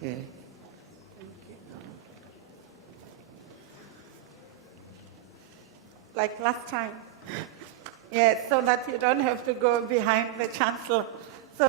Okay. Like last time. Yes, so that you don't have to go behind the Chancellor. So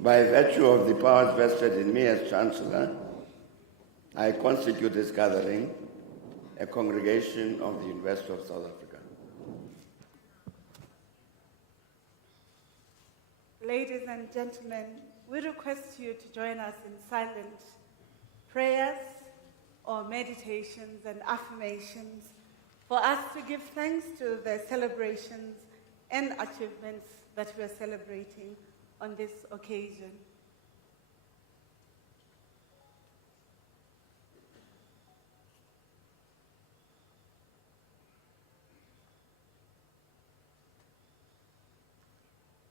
by virtue of the powers vested in me as Chancellor, I constitute this gathering a congregation of the University of South Africa. ladies and gentlemen, we request you to join us in silent prayers or meditations and affirmations for us to give thanks to the celebrations and achievements that we are celebrating on this occasion.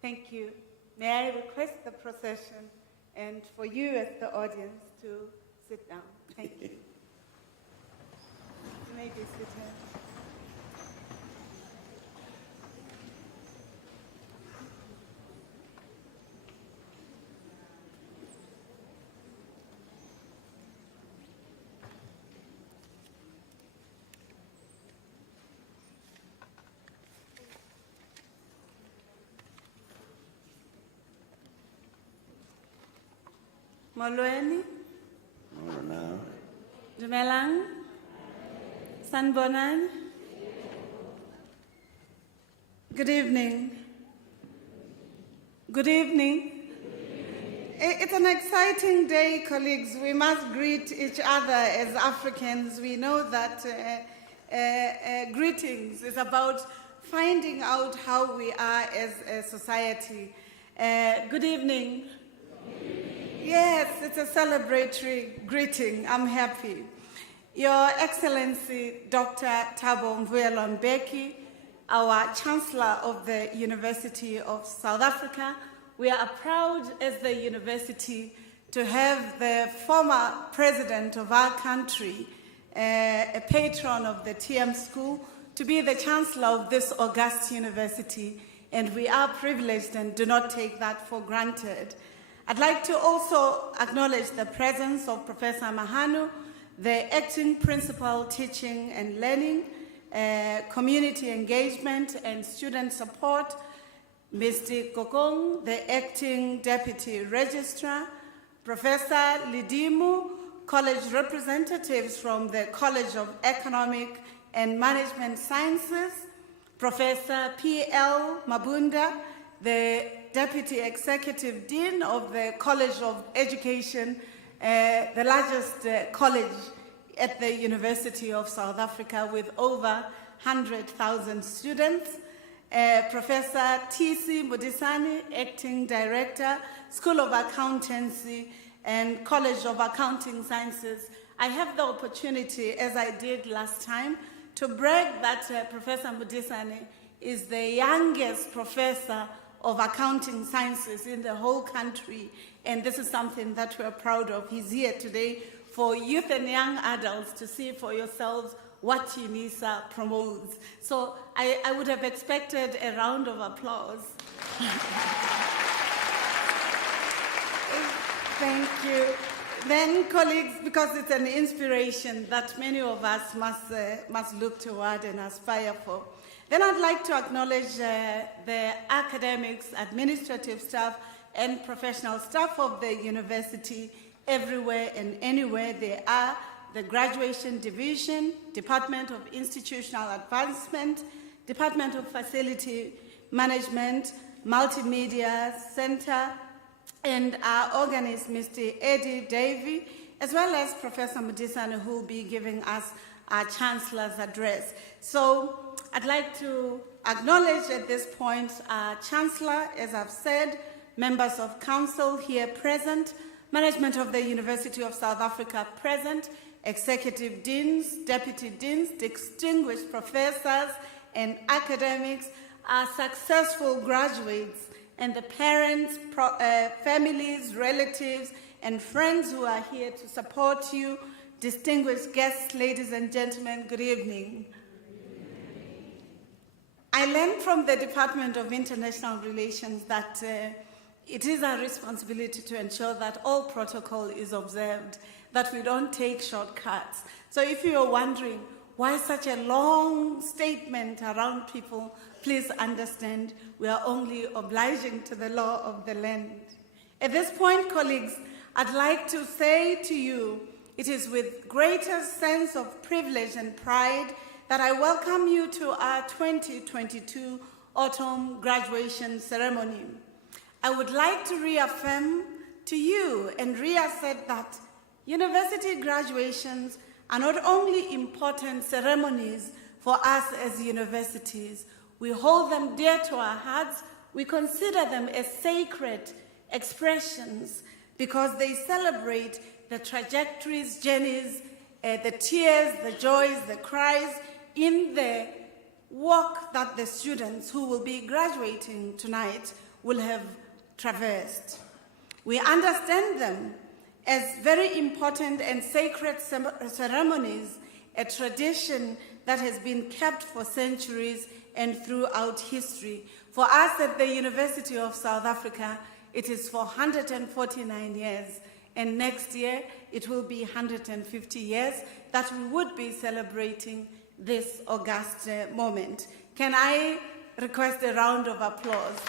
Thank you. May I request the procession and for you as the audience to sit down. Thank you. You may be seated. Molweni, Dumelang, Sanbonan. Good evening. Good evening. It's an exciting day, colleagues. We must greet each other as Africans. We know that greetings is about finding out how we are as a society. Good evening. Yes, it's a celebratory greeting. I'm happy. Your Excellency, Dr. Thabo Mbeki, our Chancellor of the University of South Africa, we are proud as the university to have the former president of our country, a patron of the TM School, to be the Chancellor of this august university, and we are privileged and do not take that for granted. I'd like to also acknowledge the presence of Professor Mahanu, the acting principal teaching and learning, community engagement and student support, Mr. Kokong, the Acting Deputy Registrar, Professor Lidimu, college representatives from the College of Economic and Management Sciences, Professor P.L. Mabunda, the Deputy Executive Dean of the College of Education, the largest college at the University of South Africa with over 100,000 students, Professor T.C. Mudisani, Acting Director, School of Accountancy and College of Accounting Sciences. I have the opportunity, as I did last time, to brag that Professor Mudisani is the youngest professor of accounting sciences in the whole country, and this is something that we're proud of. He's here today for youth and young adults to see for yourselves what Unisa promotes. So I would have expected a round of applause. Thank you. Then, colleagues, because it's an inspiration that many of us must look toward and aspire for, then I'd like to acknowledge the academics, administrative staff, and professional staff of the university everywhere and anywhere they are, the Graduation Division, Department of Institutional Advancement, Department of Facility Management, Multimedia Center, and our organist, Mr. Eddie Davey, as well as Professor Mudisani, who will be giving us our Chancellor's address. So I'd like to acknowledge at this point our Chancellor, as I've said, members of Council here present, management of the University of South Africa present, executive deans, deputy deans, distinguished professors and academics, our successful graduates, and the parents, families, relatives, and friends who are here to support you, distinguished guests, ladies and gentlemen, good evening. I learned from the Department of International Relations that it is our responsibility to ensure that all protocol is observed, that we don't take shortcuts. So if you are wondering why such a long statement around people, please understand we are only obliging to the law of the land. At this point, colleagues, I'd like to say to you, it is with greater sense of privilege and pride that I welcome you to our 2022 autumn graduation ceremony. I would like to reaffirm to you and reassert that university graduations are not only important ceremonies for us as universities. We hold them dear to our hearts. We consider them as sacred expressions because they celebrate the trajectories, journeys, the tears, the joys, the cries in the walk that the students who will be graduating tonight will have traversed. We understand them as very important and sacred ceremonies, a tradition that has been kept for centuries and throughout history. For us at the University of South Africa, it is for 149 years, and next year it will be 150 years that we would be celebrating this august moment. Can I request a round of applause?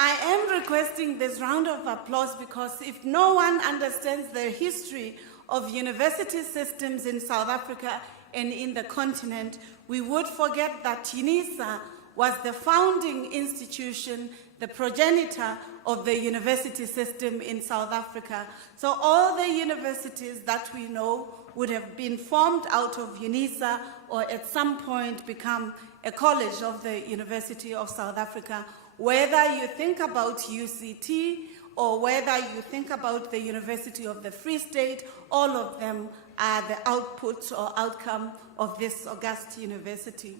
I am requesting this round of applause because if no one understands the history of university systems in South Africa and in the continent, we would forget that Unisa was the founding institution, the progenitor of the university system in South Africa. So all the universities that we know would have been formed out of Unisa or at some point become a college of the University of South Africa. Whether you think about UCT or whether you think about the University of the Free State, all of them are the output or outcome of this august university.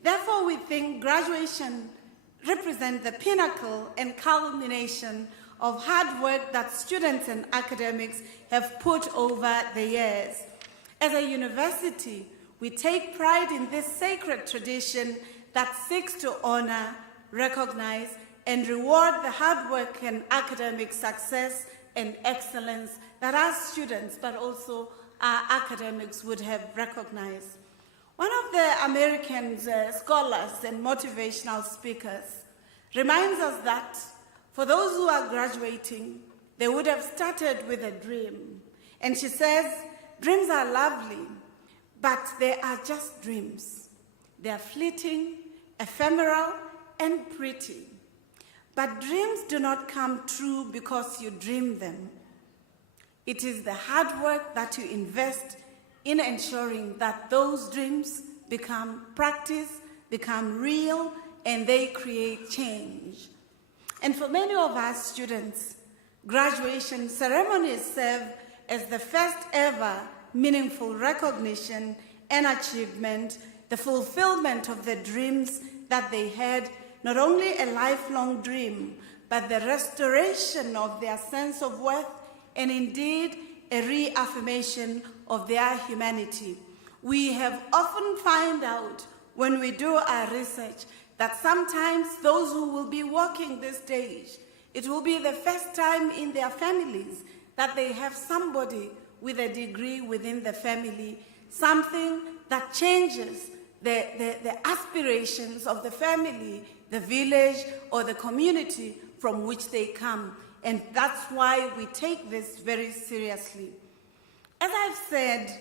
Therefore, we think graduation represents the pinnacle and culmination of hard work that students and academics have put over the years. As a university, we take pride in this sacred tradition that seeks to honor, recognize, and reward the hard work and academic success and excellence that our students, but also our academics, would have recognized. One of the American scholars and motivational speakers reminds us that for those who are graduating, they would have started with a dream. And she says, dreams are lovely, but they are just dreams. They are fleeting, ephemeral, and pretty. But dreams do not come true because you dream them. It is the hard work that you invest in ensuring that those dreams become practice, become real, and they create change. And for many of us students, graduation ceremonies serve as the first ever meaningful recognition and achievement, the fulfillment of the dreams that they had, not only a lifelong dream, but the restoration of their sense of worth and indeed a reaffirmation of their humanity. We have often found out when we do our research that sometimes those who will be walking this stage, it will be the first time in their families that they have somebody with a degree within the family, something that changes the aspirations of the family, the village, or the community from which they come. And that's why we take this very seriously. As I've said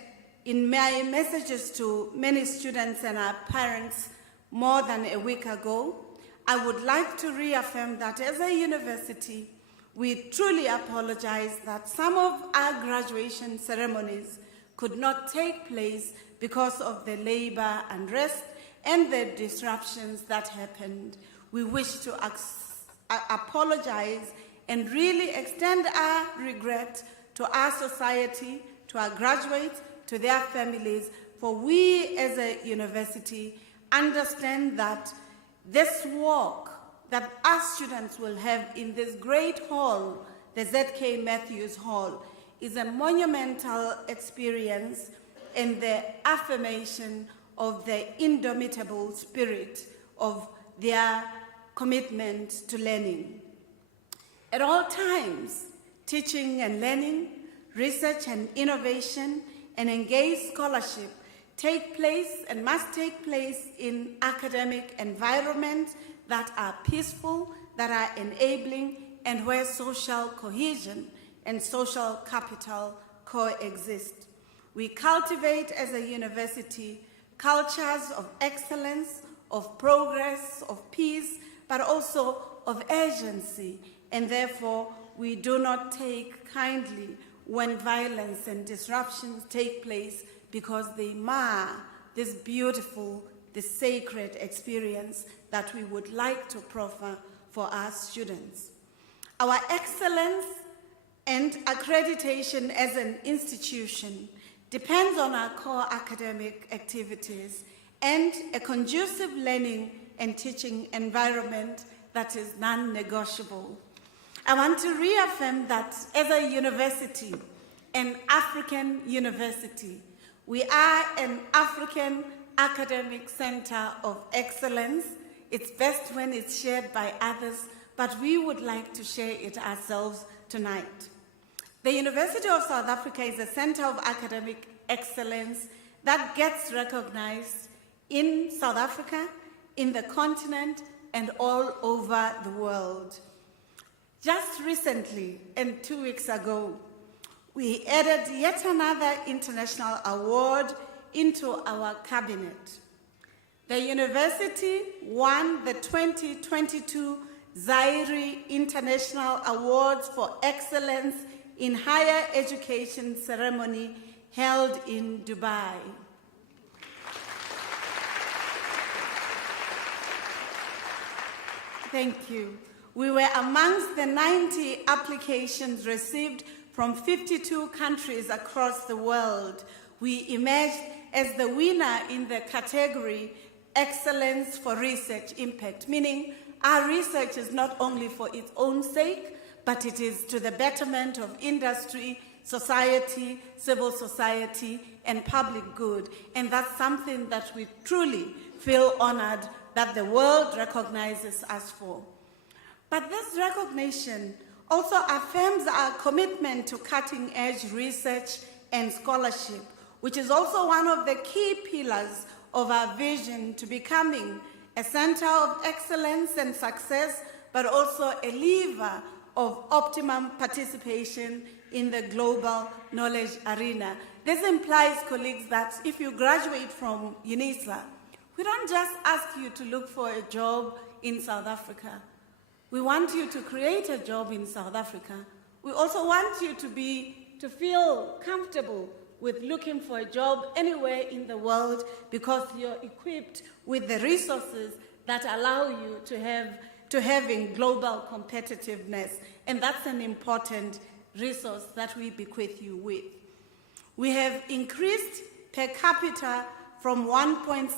in my messages to many students and our parents more than a week ago, I would like to reaffirm that as a university, we truly apologize that some of our graduation ceremonies could not take place because of the labor unrest and the disruptions that happened. We wish to apologize and really extend our regret to our society, to our graduates, to their families, for we as a university understand that this walk that our students will have in this great hall, the ZK Matthews Hall, is a monumental experience and the affirmation of the indomitable spirit of their commitment to learning. At all times, teaching and learning, research and innovation, and engaged scholarship take place and must take place in academic environments that are peaceful, that are enabling, and where social cohesion and social capital coexist. We cultivate as a university cultures of excellence, of progress, of peace, but also of urgency, and therefore we do not take kindly when violence and disruptions take place because they mar this beautiful, this sacred experience that we would like to proffer for our students. Our excellence and accreditation as an institution depends on our core academic activities and a conducive learning and teaching environment that is non-negotiable. I want to reaffirm that as a university, an African university, we are an African academic center of excellence. It's best when it's shared by others, but we would like to share it ourselves tonight. The University of South Africa is a center of academic excellence that gets recognized in South Africa, in the continent, and all over the world. Just recently, and 2 weeks ago, we added yet another international award into our cabinet. The university won the 2022 Zaire International Awards for Excellence in Higher Education ceremony held in Dubai. Thank you. We were amongst the 90 applications received from 52 countries across the world. We emerged as the winner in the category Excellence for Research Impact, meaning our research is not only for its own sake, but it is to the betterment of industry, society, civil society, and public good. And that's something that we truly feel honored that the world recognizes us for. But this recognition also affirms our commitment to cutting-edge research and scholarship, which is also one of the key pillars of our vision to becoming a center of excellence and success, but also a lever of optimum participation in the global knowledge arena. This implies, colleagues, that if you graduate from Unisa, we don't just ask you to look for a job in South Africa. We want you to create a job in South Africa. We also want you to feel comfortable with looking for a job anywhere in the world, because you're equipped with the resources that allow you to having global competitiveness. And that's an important resource that we bequeath you with. We have increased per capita from 1.6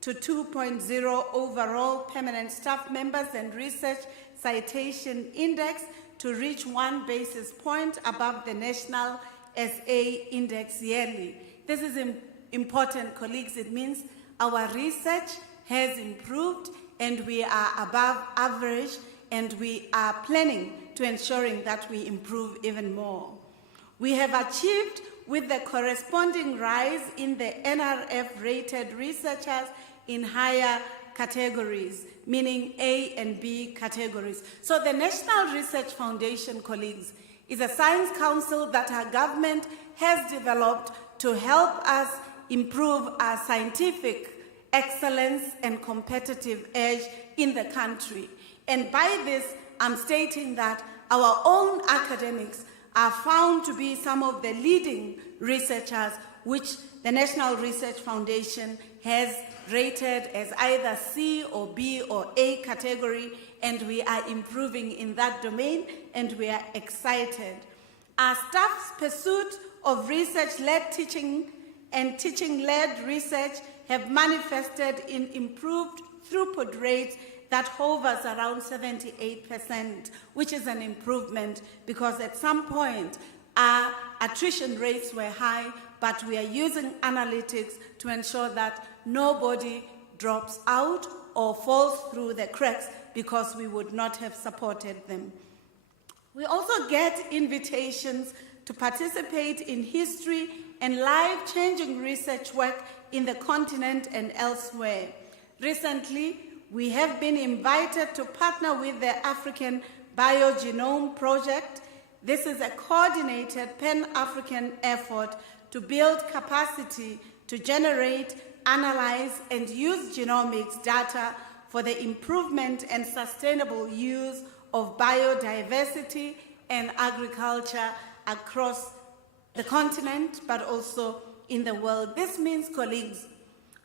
to 2.0 overall permanent staff members and research citation index to reach 1 basis point above the national SA index yearly. This is important, colleagues. It means our research has improved and we are above average, and we are planning to ensuring that we improve even more. We have achieved, with the corresponding rise in the NRF-rated researchers in higher categories, meaning A and B categories. So the National Research Foundation, colleagues, is a science council that our government has developed to help us improve our scientific excellence and competitive edge in the country. And by this, I'm stating that our own academics are found to be some of the leading researchers, which the National Research Foundation has rated as either C or B or A category, and we are improving in that domain, and we are excited. Our staff's pursuit of research-led teaching and teaching-led research have manifested in improved throughput rates that hovers around 78%, which is an improvement, because at some point our attrition rates were high, but we are using analytics to ensure that nobody drops out or falls through the cracks, because we would not have supported them. We also get invitations to participate in history and life-changing research work in the continent and elsewhere. Recently, we have been invited to partner with the African Biogenome Project. This is a coordinated Pan-African effort to build capacity to generate, analyze, and use genomics data for the improvement and sustainable use of biodiversity and agriculture across the continent, but also in the world. This means, colleagues,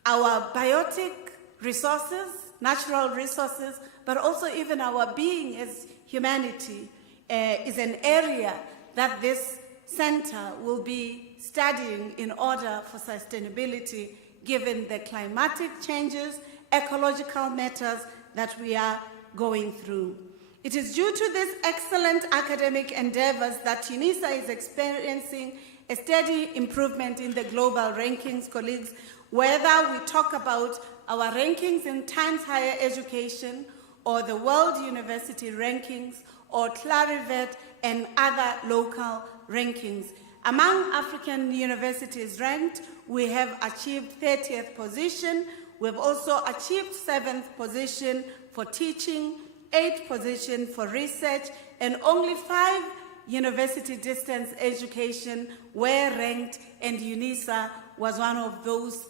our biotic resources, natural resources, but also even our being as humanity is an area that this center will be studying in order for sustainability, given the climatic changes, ecological matters that we are going through. It is due to these excellent academic endeavors that Unisa is experiencing a steady improvement in the global rankings, colleagues, whether we talk about our rankings in Times Higher Education or the World University Rankings or Clarivet and other local rankings. Among African universities ranked, we have achieved 30th position. We've also achieved 7th position for teaching, 8th position for research, and only 5 university distance education were ranked, and Unisa was one of those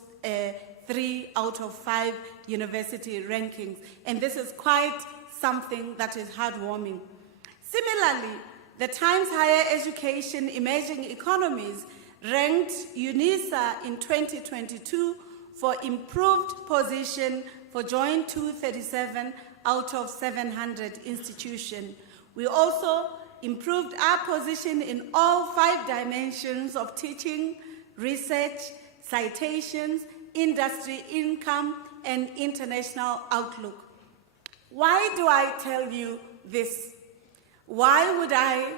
3 out of 5 university rankings. And this is quite something that is heartwarming. Similarly, the Times Higher Education Emerging Economies ranked Unisa in 2022 for improved position for joint 237 out of 700 institutions. We also improved our position in all 5 dimensions of teaching, research, citations, industry income, and international outlook. Why do I tell you this? Why would I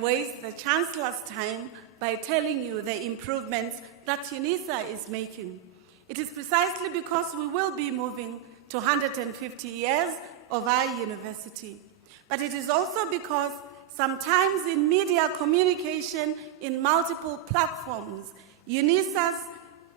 waste the Chancellor's time by telling you the improvements that Unisa is making? It is precisely because we will be moving to 150 years of our university. But it is also because sometimes in media communication in multiple platforms, Unisa's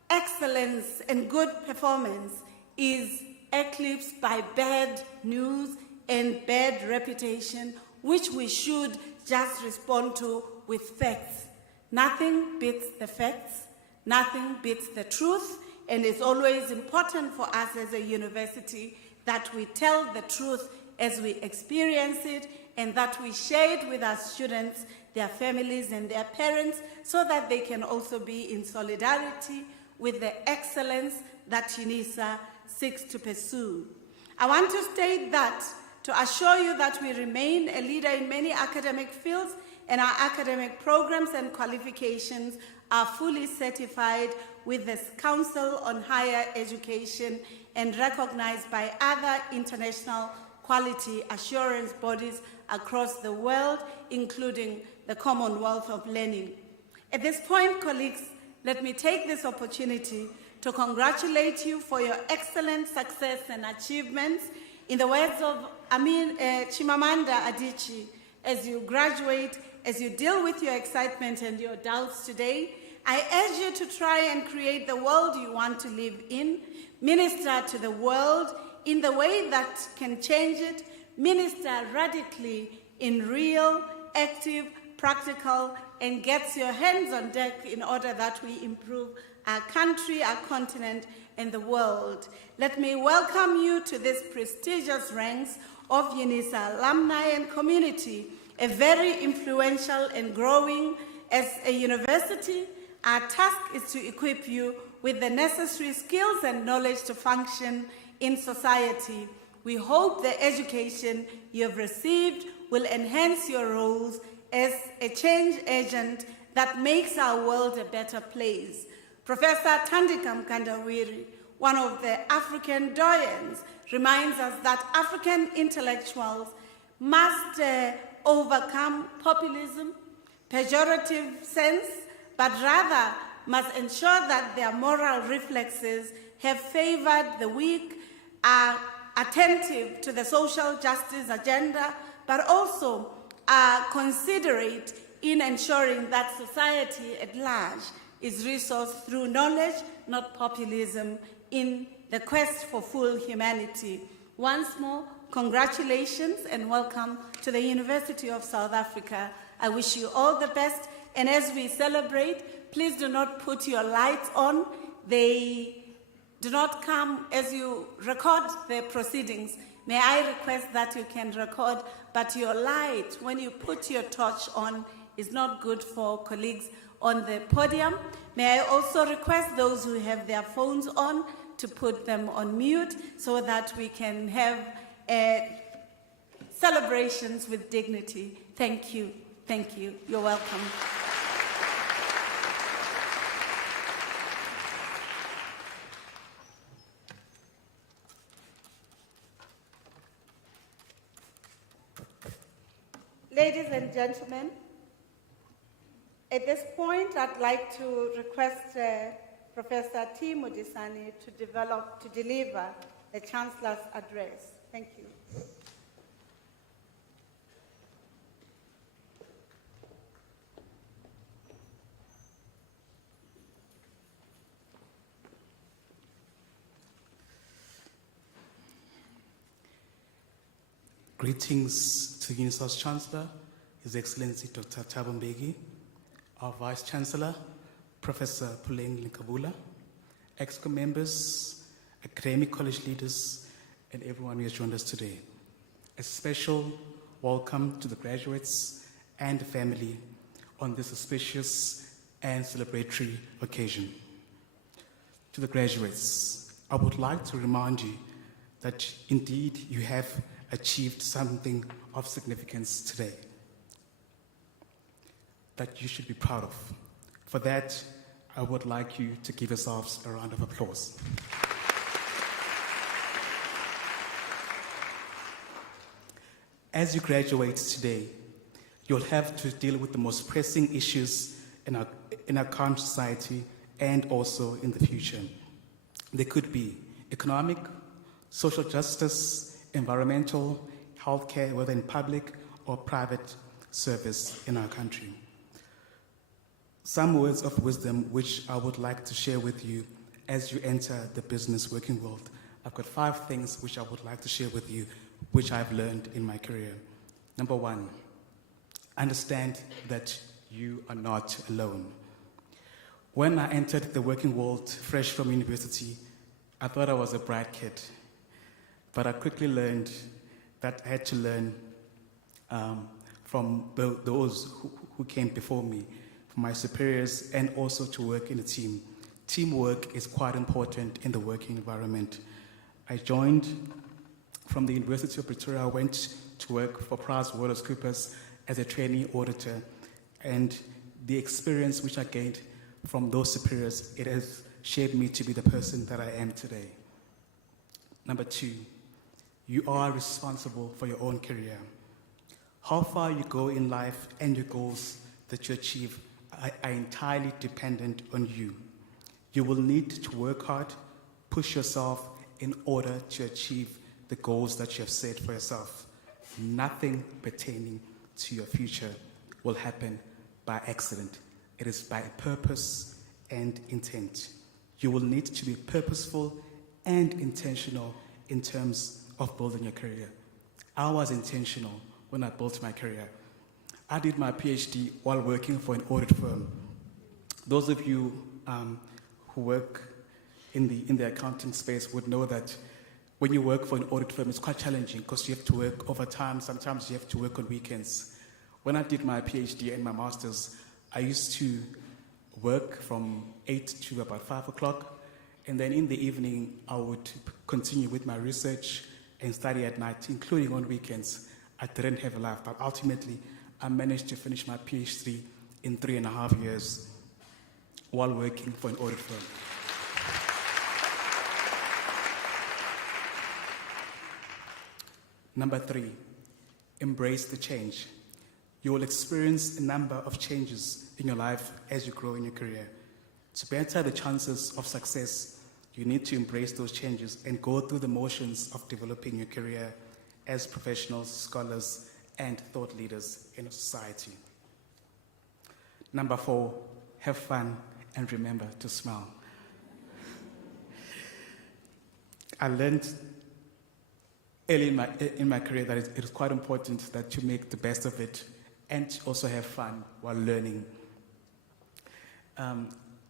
excellence and good performance is eclipsed by bad news and bad reputation, which we should just respond to with facts. Nothing beats the facts, nothing beats the truth, and it's always important for us as a university that we tell the truth as we experience it, and that we share it with our students, their families, and their parents, so that they can also be in solidarity with the excellence that Unisa seeks to pursue. I want to state that to assure you that we remain a leader in many academic fields, and our academic programs and qualifications are fully certified with the Council on Higher Education and recognized by other international quality assurance bodies across the world, including the Commonwealth of Learning. At this point, colleagues, let me take this opportunity to congratulate you for your excellent success and achievements. In the words of Chimamanda Adichie, as you graduate, as you deal with your excitement and your doubts today, I urge you to try and create the world you want to live in, minister to the world in the way that can change it, minister radically in real, active, practical, and gets your hands on deck in order that we improve our country, our continent, and the world. Let me welcome you to this prestigious ranks of Unisa alumni and community, a very influential and growing as a university. Our task is to equip you with the necessary skills and knowledge to function in society. We hope the education you have received will enhance your roles as a change agent that makes our world a better place. Professor Thandika Mkandawiri, one of the African doyens, reminds us that African intellectuals must overcome populism, pejorative sense, but rather must ensure that their moral reflexes have favored the weak, are attentive to the social justice agenda, but also are considerate in ensuring that society at large is resourced through knowledge, not populism, in the quest for full humanity. Once more, congratulations and welcome to the University of South Africa. I wish you all the best, and as we celebrate, please do not put your lights on. They do not come as you record the proceedings. May I request that you can record, but your light, when you put your torch on, is not good for colleagues on the podium. May I also request those who have their phones on to put them on mute so that we can have celebrations with dignity. Thank you. Thank you. You're welcome. Ladies and gentlemen, at this point, I'd like to request Professor T. Mudisani to deliver the Chancellor's address. Thank you. Greetings to Unisa's Chancellor, His Excellency Dr. Thabo Mbeki, our Vice Chancellor, Professor Puleng Nkabula, EXCO members, academic college leaders, and everyone who has joined us today. A special welcome to the graduates and the family on this auspicious and celebratory occasion. To the graduates, I would like to remind you that indeed you have achieved something of significance today that you should be proud of. For that, I would like you to give yourselves a round of applause. As you graduate today, you'll have to deal with the most pressing issues in our current society and also in the future. They could be economic, social justice, environmental, healthcare, whether in public or private service in our country. Some words of wisdom which I would like to share with you as you enter the business working world, I've got 5 things which I would like to share with you, which I've learned in my career. Number 1, understand that you are not alone. When I entered the working world fresh from university, I thought I was a bright kid, but I quickly learned that I had to learn from those who came before me, from my superiors, and also to work in a team. Teamwork is quite important in the working environment. I joined from the University of Pretoria. I went to work for PricewaterhouseCoopers as a trainee auditor, and the experience which I gained from those superiors, it has shaped me to be the person that I am today. Number 2, you are responsible for your own career. How far you go in life and your goals that you achieve are entirely dependent on you. You will need to work hard, push yourself in order to achieve the goals that you have set for yourself. Nothing pertaining to your future will happen by accident. It is by purpose and intent. You will need to be purposeful and intentional in terms of building your career. I was intentional when I built my career. I did my PhD while working for an audit firm. Those of you who work in the accounting space would know that when you work for an audit firm, it's quite challenging because you have to work overtime. Sometimes you have to work on weekends. When I did my PhD and my master's, I used to work from 8 to about 5 o'clock, and then in the evening, I would continue with my research and study at night, including on weekends. I didn't have a life, but ultimately, I managed to finish my PhD in 3.5 years while working for an audit firm. Number 3, embrace the change. You will experience a number of changes in your life as you grow in your career. To better the chances of success, you need to embrace those changes and go through the motions of developing your career as professionals, scholars, and thought leaders in a society. Number 4, have fun and remember to smile. I learned early in my career that it is quite important that you make the best of it and also have fun while learning.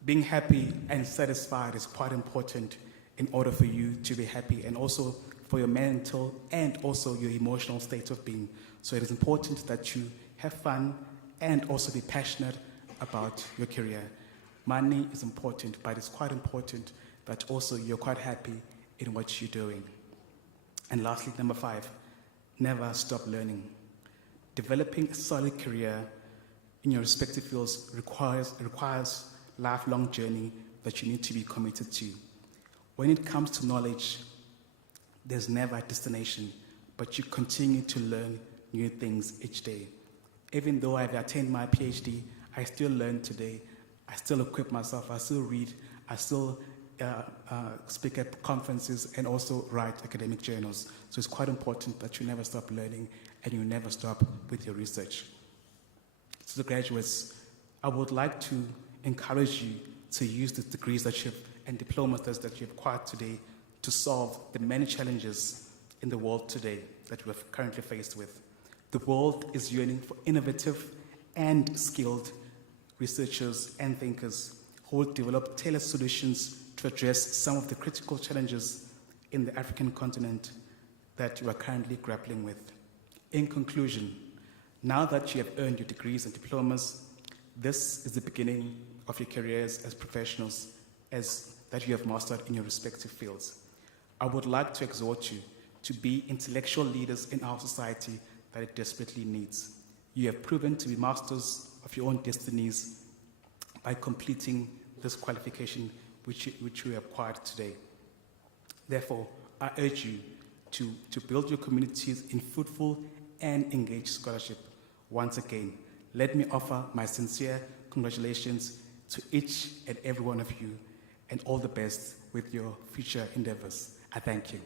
Being happy and satisfied is quite important in order for you to be happy and also for your mental and also your emotional state of being. So it is important that you have fun and also be passionate about your career. Money is important, but it's quite important that also you're quite happy in what you're doing. And lastly, number 5, never stop learning. Developing a solid career in your respective fields requires a lifelong journey that you need to be committed to. When it comes to knowledge, there's never a destination, but you continue to learn new things each day. Even though I've attained my PhD, I still learn today. I still equip myself. I still read. I still speak at conferences and also write academic journals. So it's quite important that you never stop learning and you never stop with your research. To the graduates, I would like to encourage you to use the degrees that you have and diplomas that you've acquired today to solve the many challenges in the world today that we're currently faced with. The world is yearning for innovative and skilled researchers and thinkers who will develop tailored solutions to address some of the critical challenges in the African continent that you are currently grappling with. In conclusion, now that you have earned your degrees and diplomas, this is the beginning of your careers as professionals that you have mastered in your respective fields. I would like to exhort you to be intellectual leaders in our society that it desperately needs. You have proven to be masters of your own destinies by completing this qualification which you have acquired today. Therefore, I urge you to build your communities in fruitful and engaged scholarship. Once again, let me offer my sincere congratulations to each and every one of you and all the best with your future endeavors. I thank you.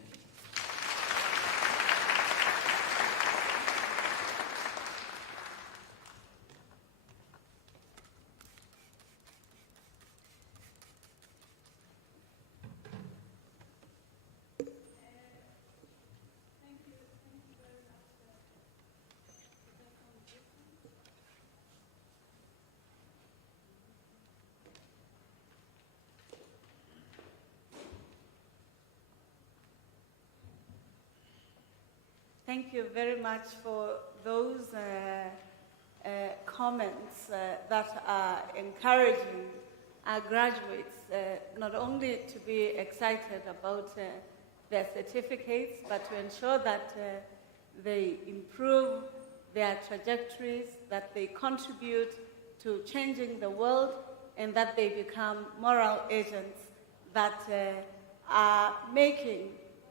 Thank you very much for those comments that are encouraging our graduates not only to be excited about their certificates, but to ensure that they improve their trajectories, that they contribute to changing the world, and that they become moral agents that are making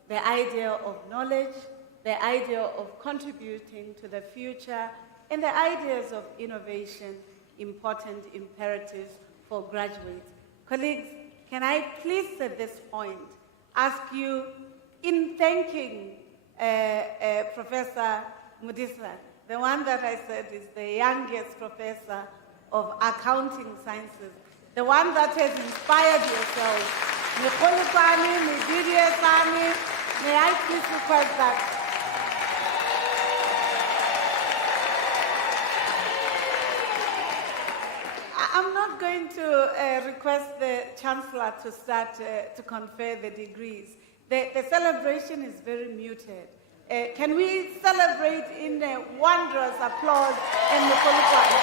the idea of knowledge, the idea of contributing to the future, and the ideas of innovation important imperatives for graduates. Colleagues, can I please at this point ask you, in thanking Professor Mudisa, the one that I said is the youngest professor of accounting sciences, the one that has inspired yourself, may I please request that I'm not going to request the Chancellor to start to confer the degrees. The celebration is very muted. Can we celebrate in a wondrous applause and Mukulukwani?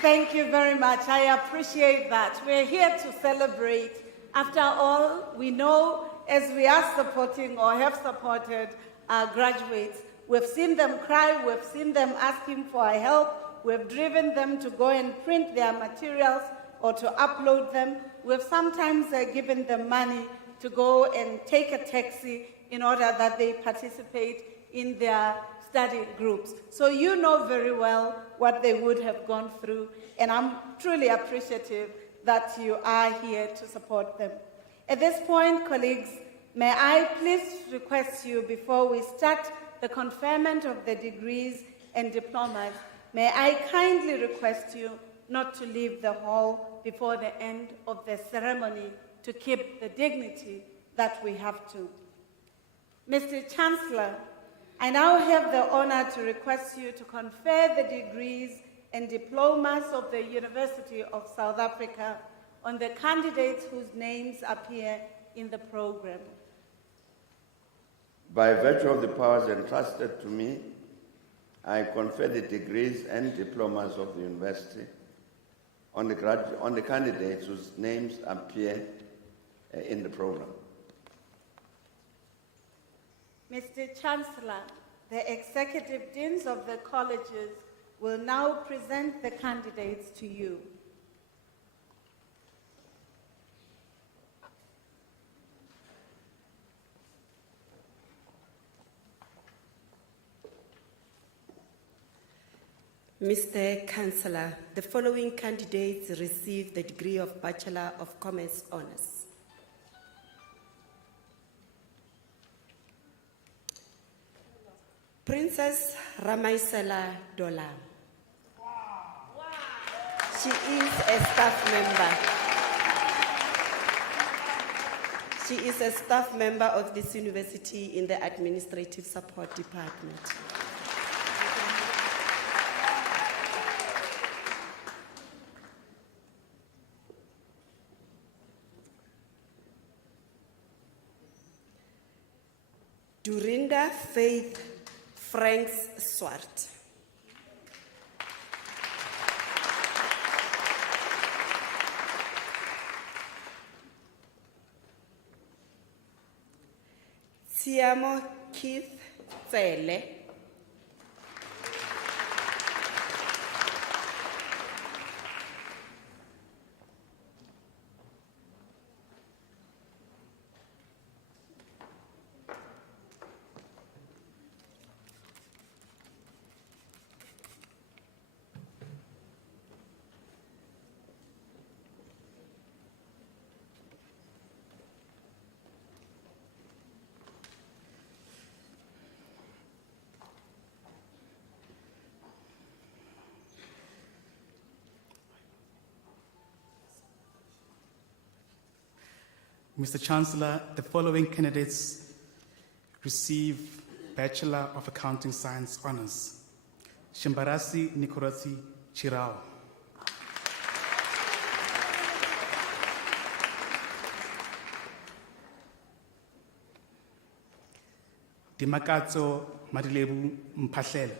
Thank you very much. I appreciate that. We're here to celebrate. After all, we know as we are supporting or have supported our graduates, we've seen them cry, we've seen them asking for our help, we've driven them to go and print their materials or to upload them. We've sometimes given them money to go and take a taxi in order that they participate in their study groups. So you know very well what they would have gone through, and I'm truly appreciative that you are here to support them. At this point, colleagues, may I please request you, before we start the conferment of the degrees and diplomas, may I kindly request you not to leave the hall before the end of the ceremony to keep the dignity that we have to. Mr. Chancellor, I now have the honor to request you to confer the degrees and diplomas of the University of South Africa on the candidates whose names appear in the program. By virtue of the powers entrusted to me, I confer the degrees and diplomas of the university on the candidates whose names appear in the program. Mr. Chancellor, the executive deans of the colleges will now present the candidates to you. Mr. Chancellor, the following candidates receive the degree of Bachelor of Commerce Honours. Princess Ramaisela Dola. She is a staff member. She is a staff member of this university in the Administrative Support Department. Durinda Faith Franks Swart. Siamo Keith Tsele. Mr. Chancellor, the following candidates receive Bachelor of Accounting Science Honours. Shimbarasi Nikorati Chirao. Dimakatso Madilebu Mphahlele.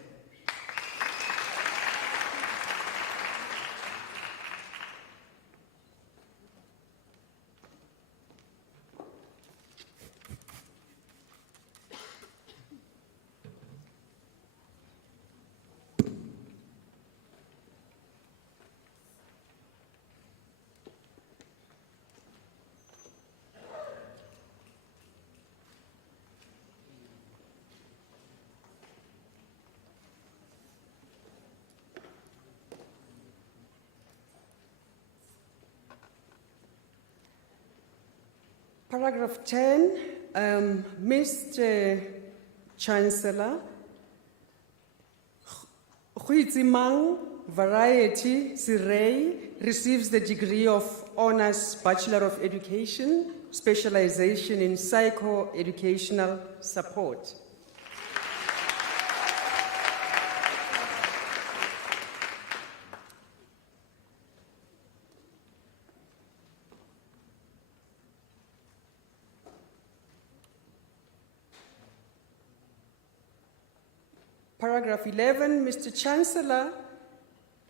Paragraph 10, Mr. Chancellor, Huizimang Variety Sirei receives the degree of Honours Bachelor of Education, specialization in psycho-educational support. Paragraph 11, Mr. Chancellor,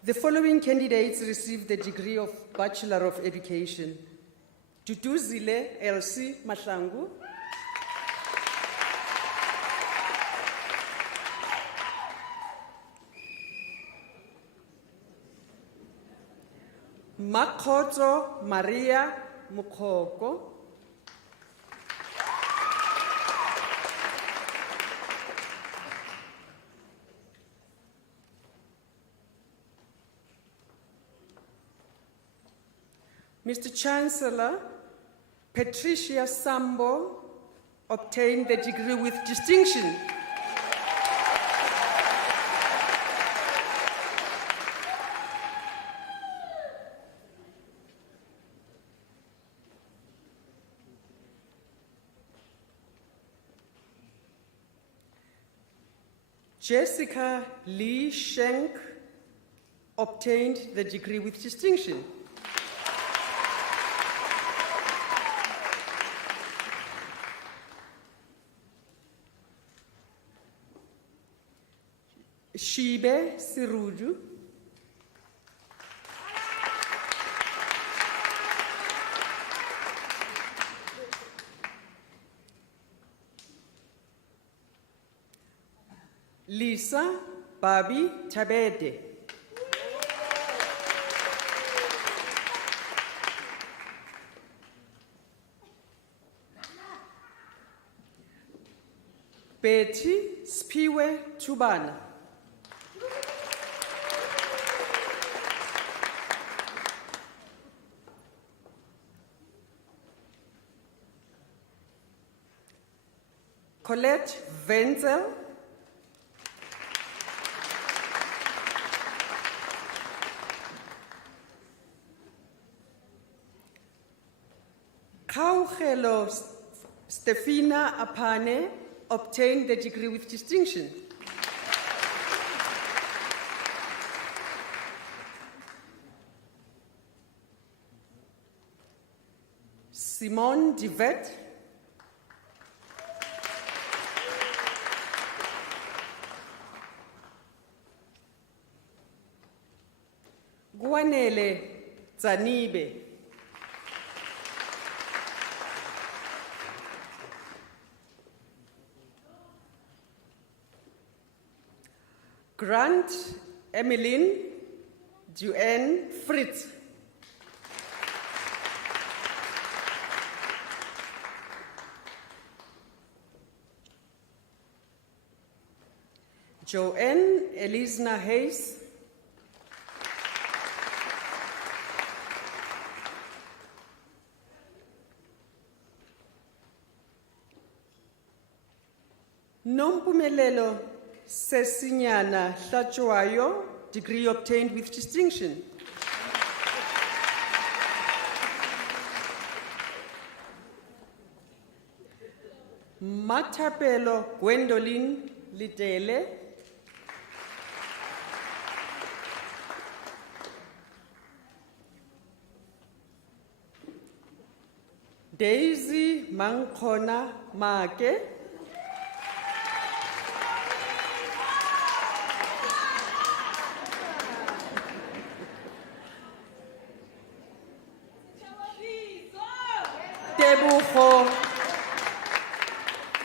the following candidates receive the degree of Bachelor of Education. Duduzile Elsie Mahlangu, Makhoto Maria Mukoko, Mr. Chancellor, Patricia Sambo obtained the degree with distinction. Jessica Lee Schenk obtained the degree with distinction. Shibe Siruju, Lisa Babi Tabede, Betty Spiwe Tubana, Colette Wenzel, Kaugelo Stefina Apane obtained the degree with distinction. Simone Divet, Guanele Zanibe, Grant Emmeline Duane Fritz, Joanne Elisna Hayes, Nompumelelo Sesinyana Hlachuayo, degree obtained with distinction. Matapelo Gwendolyn Lidele, Daisy Mankona Make,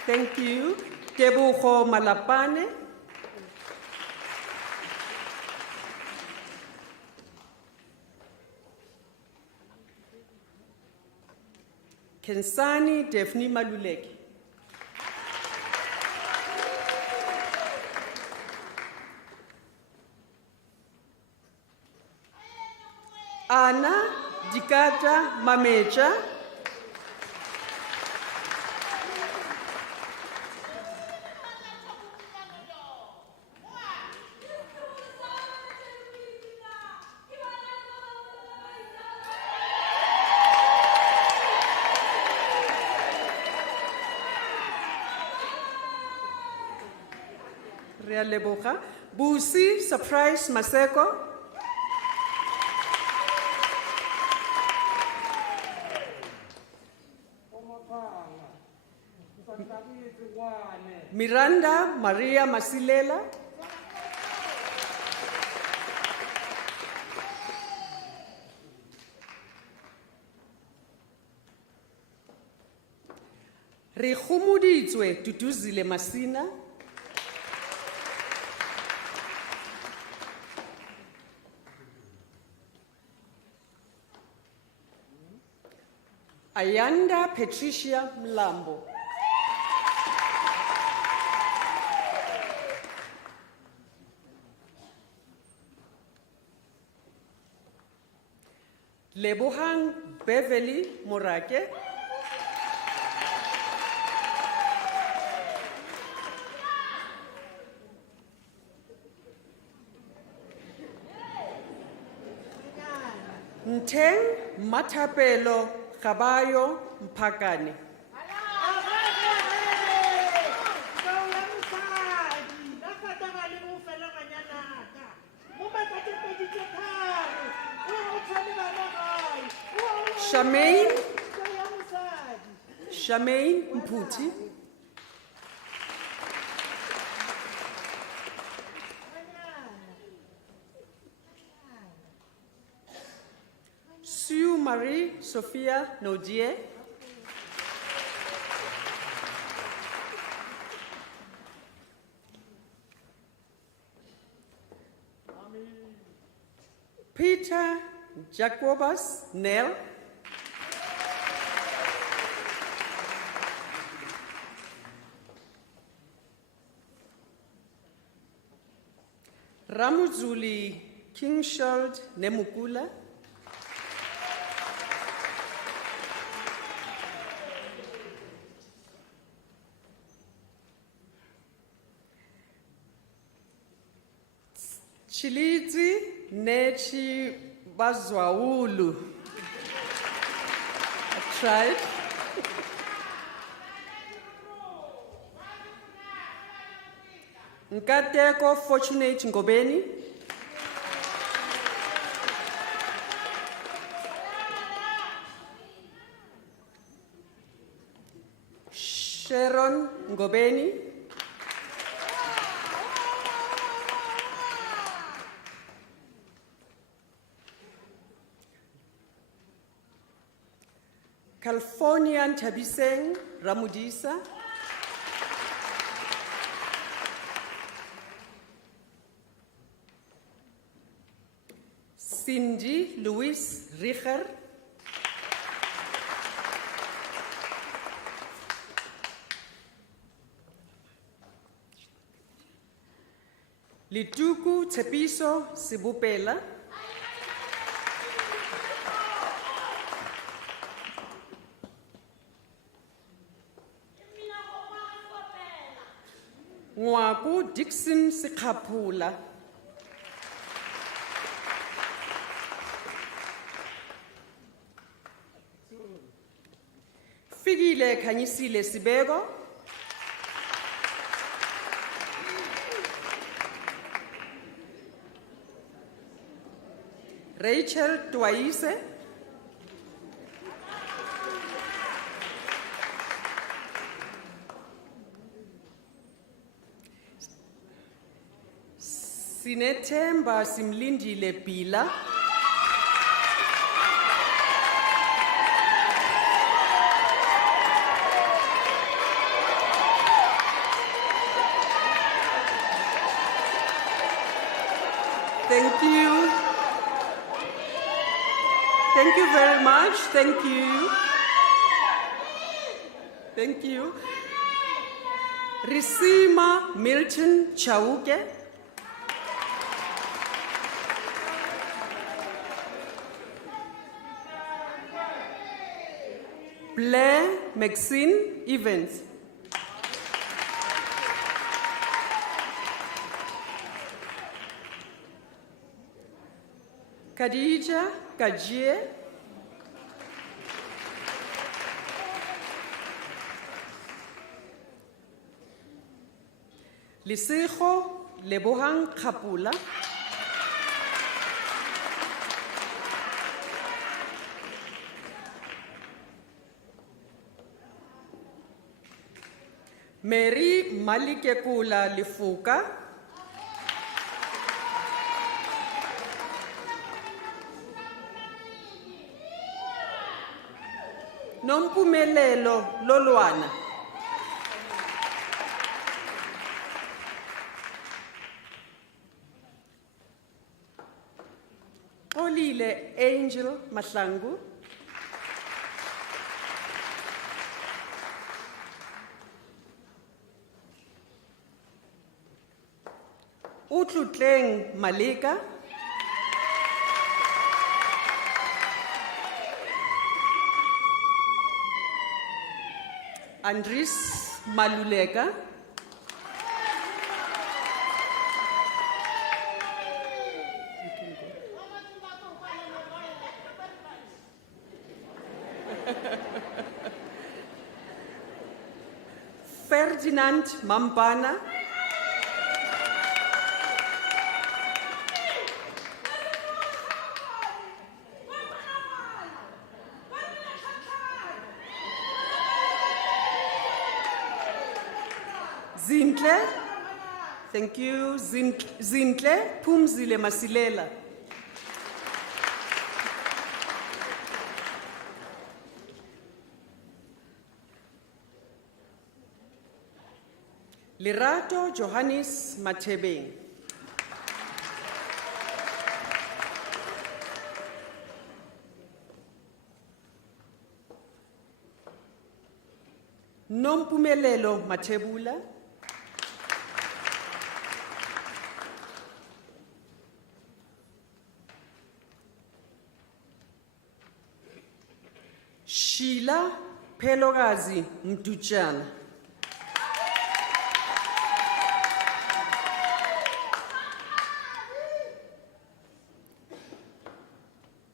Thank you. Tebogo Malapane. Kensani Defni Maluleki. Ana Dikata Mamecha. Rea Leboga. Busi Surprise Maseko. Miranda Maria Masilela. Re gomoditswe Tutuzile Masina. Ayanda Patricia Mlambo. Lebohang Beverly Morake. Nteng Matapelo Kabayo Mpakane. Shamaine Mputi. Sue Marie Sophia Nodie. Peter Jacobus Nell. Ramuzuli Kingshield Nemukula. Chilizi Nechi Bazwaulu. I tried. Nkateko Fortunate Ngobeni. Sharon Ngobeni. Californian Tabiseng Ramudisa. Cindy Louis Richer. Lituku Tepiso Sibupela. Ngwaku Dixon Sikapula. Figile Kanyisile Sibego. Rachel Twaise. Sinethemba Simlindile Pila. Thank you. Thank you very much. Thank you. Thank you. Risima Milton Chauke. Blair Maxine Evans. Khadija Kajie. Lisego Lebohang Khapula. Mary Malikekula Lifuka. Nompumelelo Lolwana. Olile Angel Mahlangu. Utlutleng Malika. Andris Maluleka. Ferdinand Mampana. Zintle, thank you. Zintle Pumzile Masilela. Lerato Johannes Matebeng. Nompumelelo Matebula. Sheila Pelogazi Mduchana.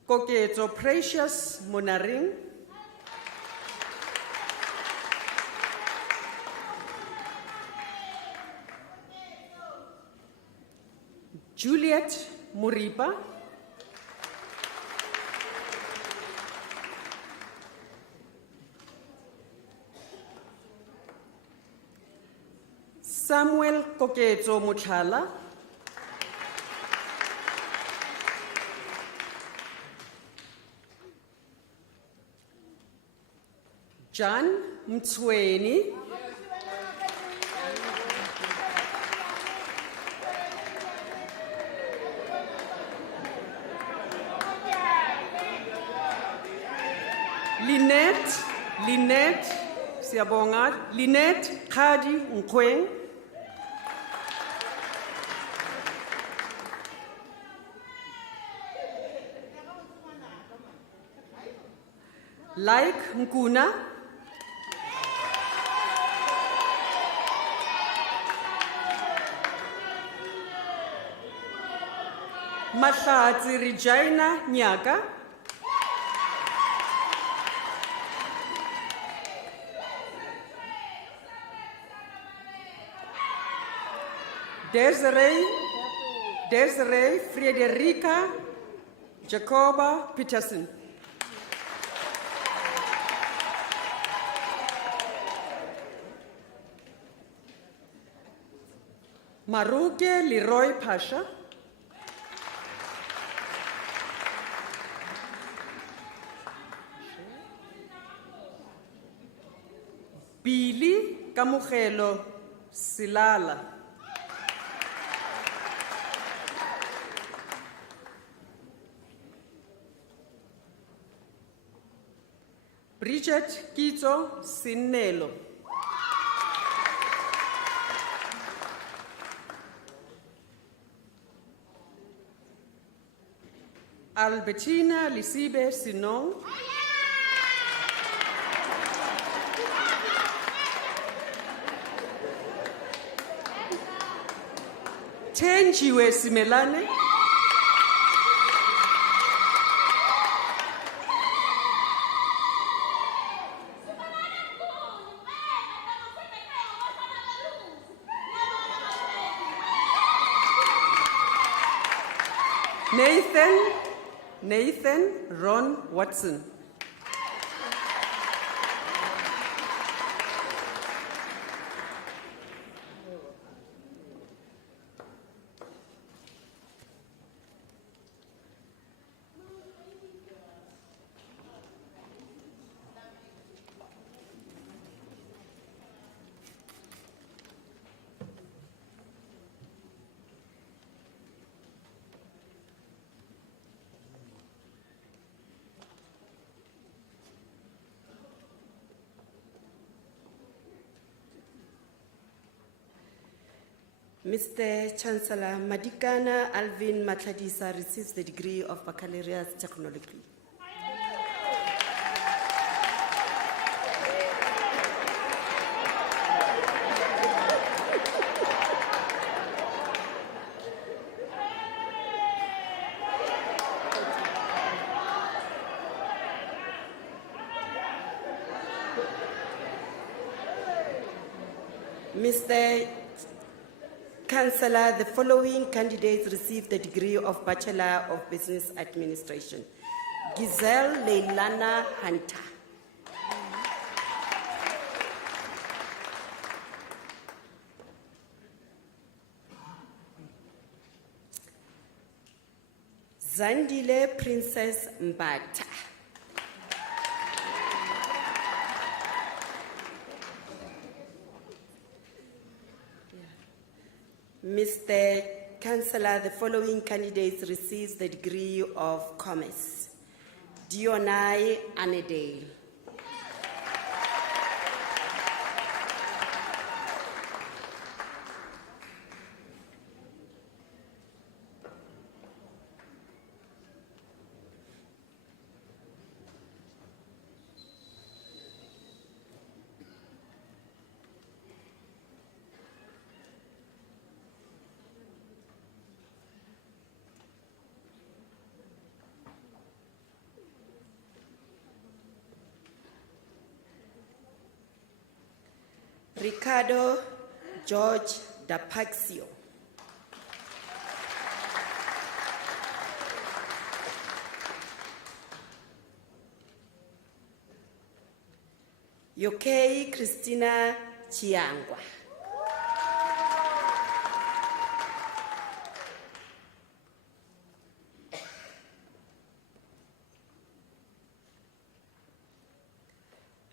Koketso Precious Monaring. Juliet Muripa. Samuel Koketso Muthala. John Mtsweni. Lynette, siyabonga. Lynette Khadi Nkweng. Like Nkuna. Mahlatsi Regina Nyaka. Desiree Frederica Jacoba Peterson. Maruke Leroy Pasha. Billy Kamugelo Silala. Bridget Kitso Sinelo. Albertina Lisibe Sinong. Tenjiwe Simelane. Nathan Ron Watson. Mr. Chancellor, Madikana Alvin Matladisa receives the degree of Baccalaureate Technology. Mr. Chancellor, the following candidates received the degree of Bachelor of Business Administration. Giselle Leilana Hunter. Zandile Princess Mbata. Mr. Chancellor, the following candidates receives the degree of Commerce. Dionai Anedale. Ricardo George Dapaxio. Yokei Christina Chiangwa.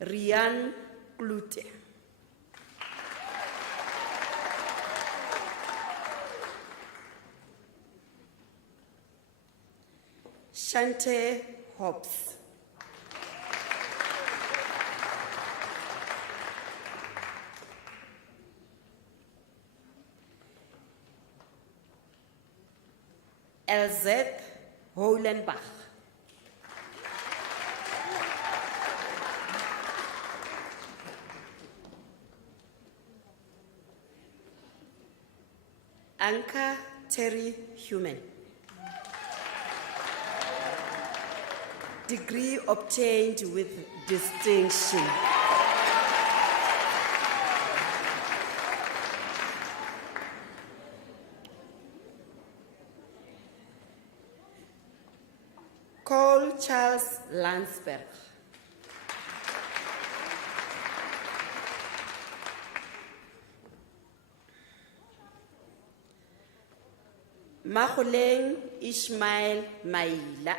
Rian Klute. Shante Hobbs. Elzeth Holenbach. Anka Terry Human. Degree obtained with distinction. Cole Charles Landsberg. Mahuleng Ishmael Maila.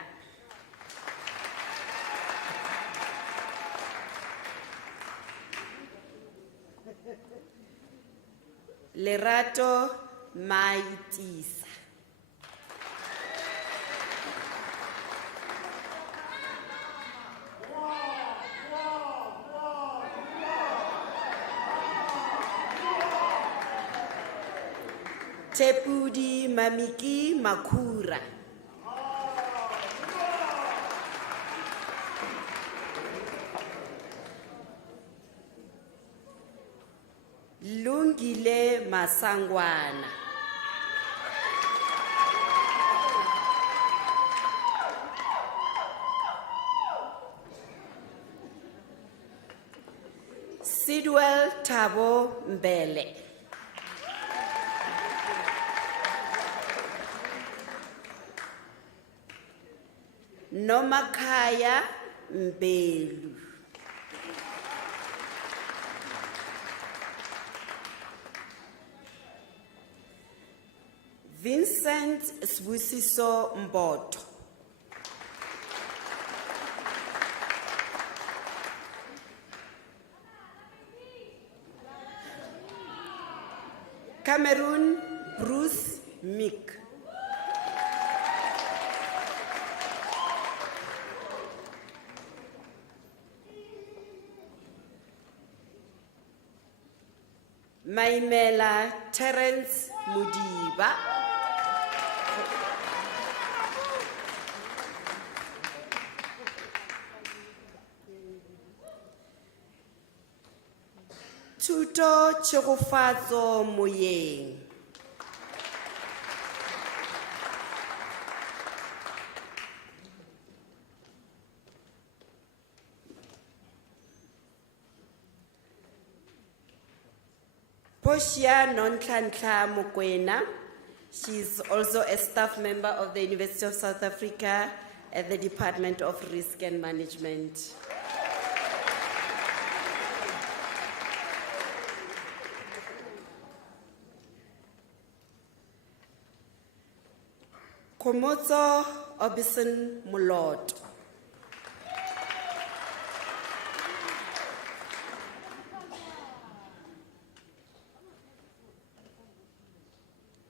Lerato Maitisa. Tepudi Mamiki Makura. Lungile Masangwana. Sidwell Tabo Mbele. Nomakaya Mbelu. Vincent Sbusiso Mboto. Cameroon Bruce Mick. Maimela Terence Mudiba. Tuto Chogofatso Moyeng. Poshia Nontlantla Mokwena. She's also a staff member of the University of South Africa at the Department of Risk and Management. Komotso Obison Mulot.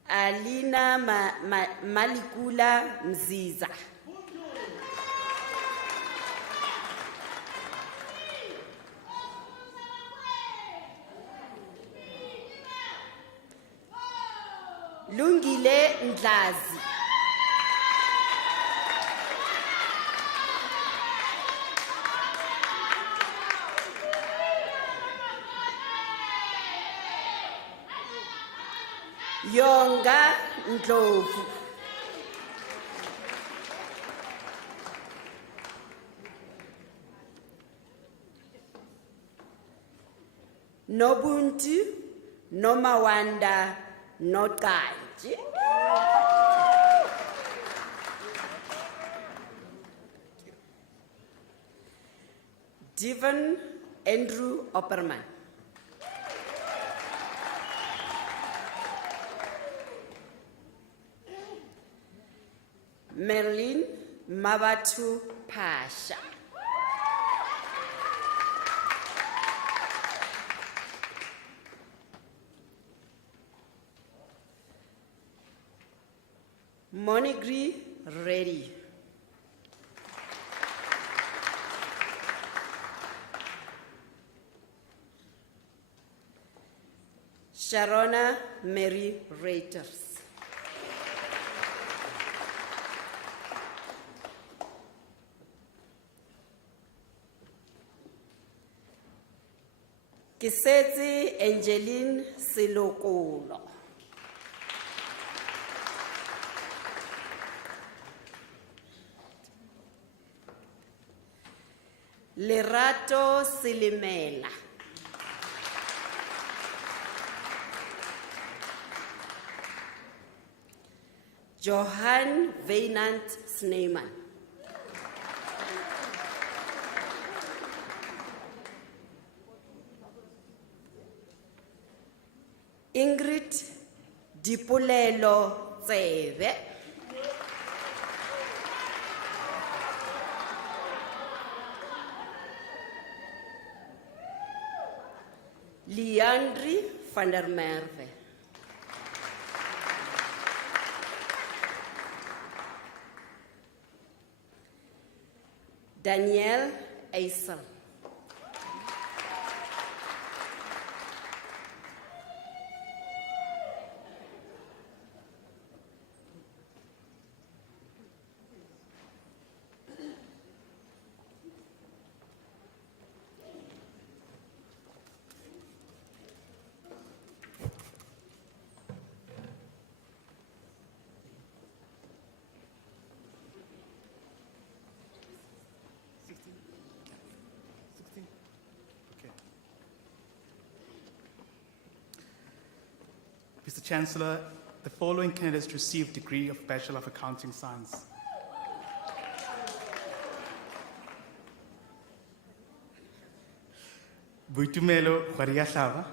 Alina Malikula Mziza. Lungile Ndlazi. Yonga Ndlovu. Nobuntu Nomawanda Nokanji. Devon Andrew Opperman. Merlin Mabatu Pasha. Monigri Reddy. Sharona Mary Reuters. Kisetsi Angeline Silokolo. Lerato Silimela. Johan Weinand Sneeman. Ingrid Dipolelo Tsebe. Leandri van der Merwe. Danielle Eisel. Mr. Chancellor, the following candidates received degree of Bachelor of Accounting Science. Boitumelo Khwariahlaba,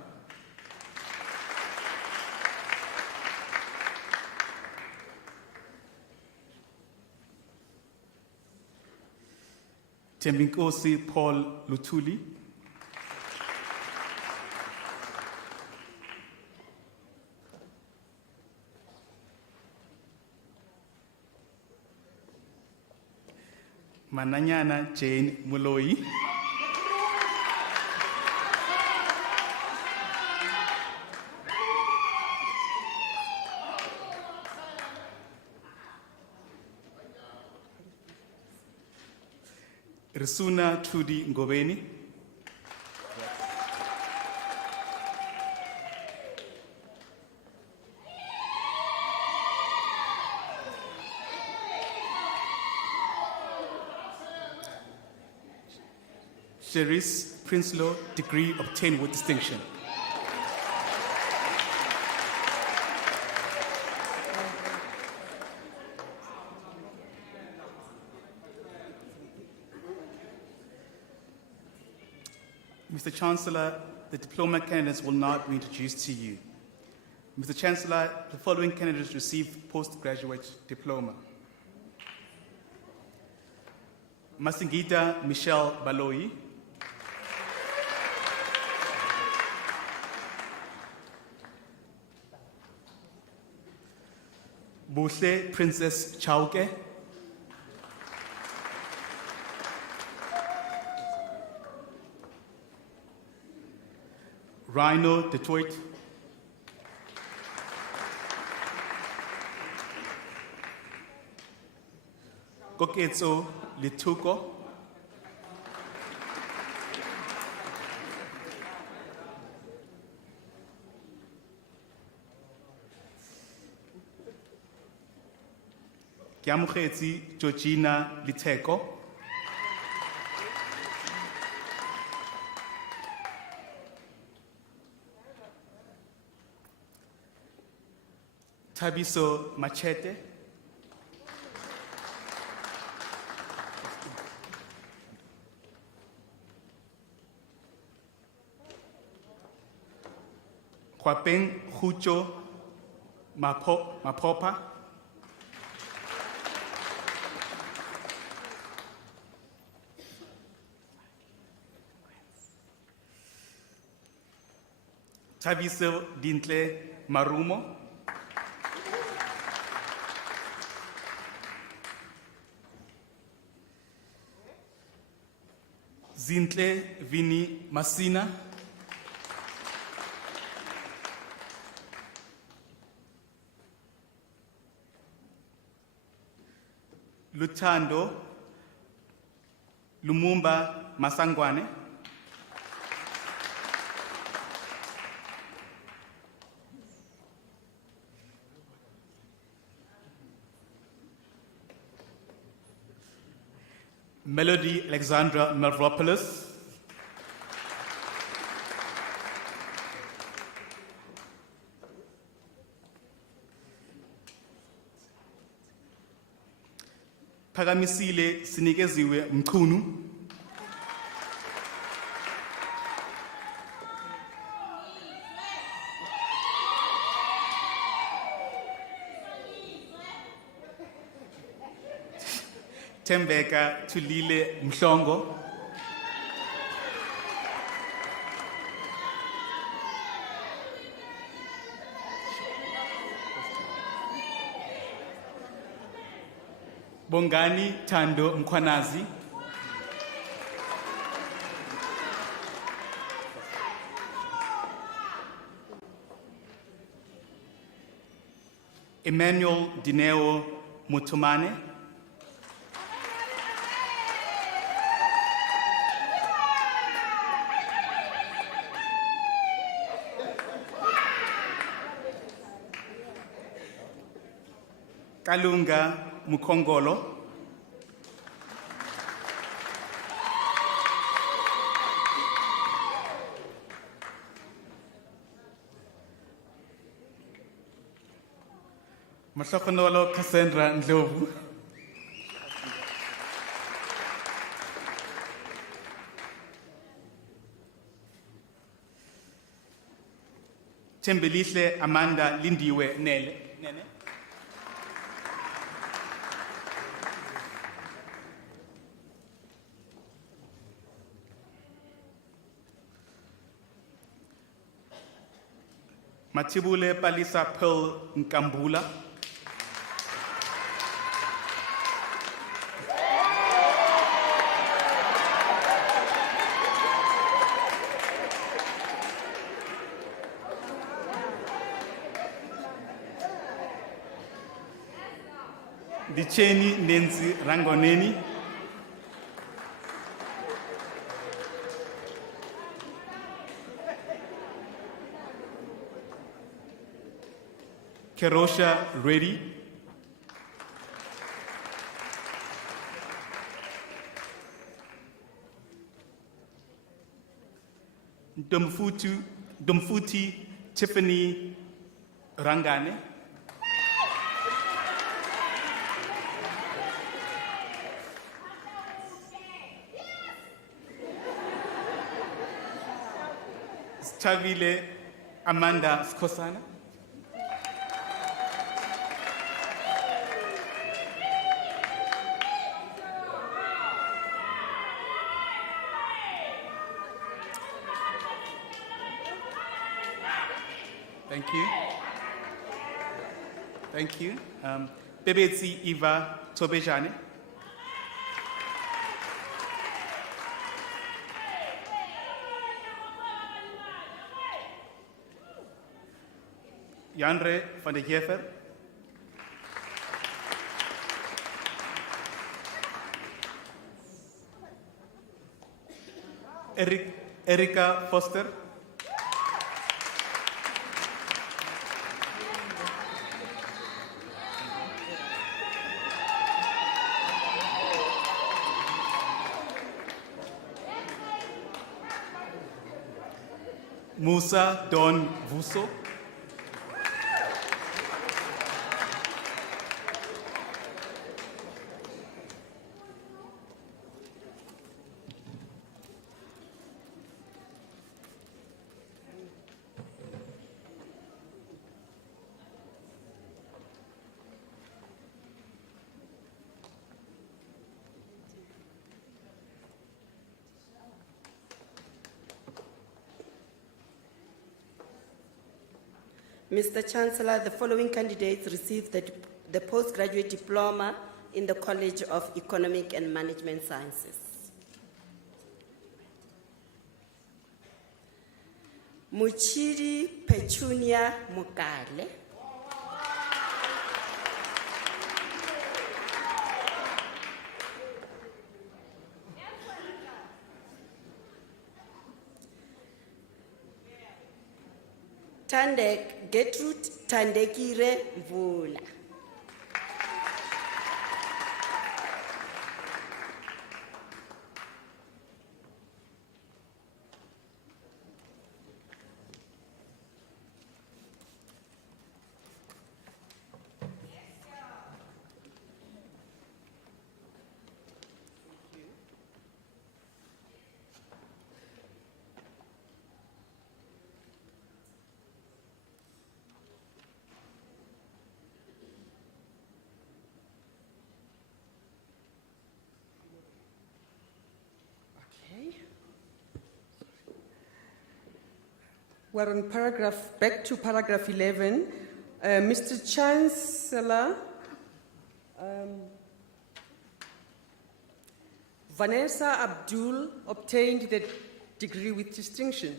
Tembinkosi Paul Lutuli, Mananyana Jane Muloi, Risuna Trudy Ngobeni, Cherise Prinsloo, degree obtained with distinction. Mr. Chancellor, the diploma candidates will now be introduced to you. Mr. Chancellor, the following candidates received postgraduate diploma. Masingita Michelle Baloi, Buhle Princess Chauke, Rhino Detroit, Koketso Lituko, Kiamukhetsi Georgina Liteko, Tabiso Machete, Kwapeng Hucho Mapopa, Tabiso Dintle Marumo, Zintle Vini Masina, Lutando Lumumba Masangwane, Melody Alexandra Mavropoulos, Phakamisile Sinikeziwe Mchunu, Tembeka Tulile Mhlongo, Bongani Tando Mkwanazi, Emmanuel Dineo Mutumane, Kalunga Mukongolo, Mahlokonolo Cassandra Ndlovu. Thembelihle Amanda Lindiwe Nene. Matibule Palisa Pearl Nkambula. Dicheni Nancy Rangoneni. Kerosha Reddy. Domfuti Tiffany Rangane. Chavile Amanda Skosana. Thank you. Thank you. Bebetsi Eva Tobejane. Janre van der Gever. Erika Foster. Musa Don Vuso. Mr. Chancellor, the following candidates received the postgraduate diploma in the College of Economic and Management Sciences. Muchiri Petunia Mukale. Tandek Gertrude Tandekire Mvula. We're on back to paragraph 11. Mr. Chancellor, Vanessa Abdul obtained the degree with distinction.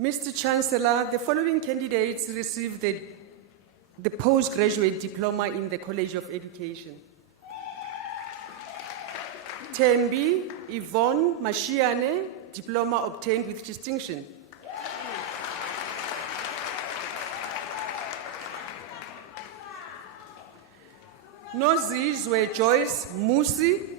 Mr. Chancellor, the following candidates received the postgraduate diploma in the College of Education. Tembi Yvonne Mashiane, diploma obtained with distinction. Nozizwe Joyce Musi.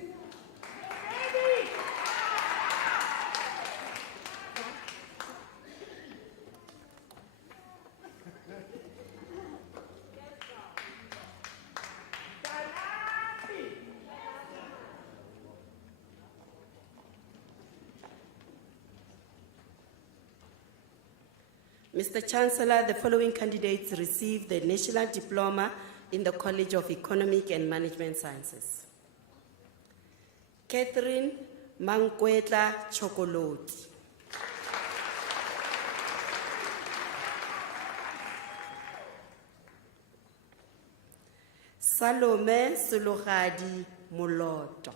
Mr. Chancellor, the following candidates received the National Diploma in the College of Economic and Management Sciences. Catherine Mankwetla Chokoloti. Salome Sulogadi Moloto.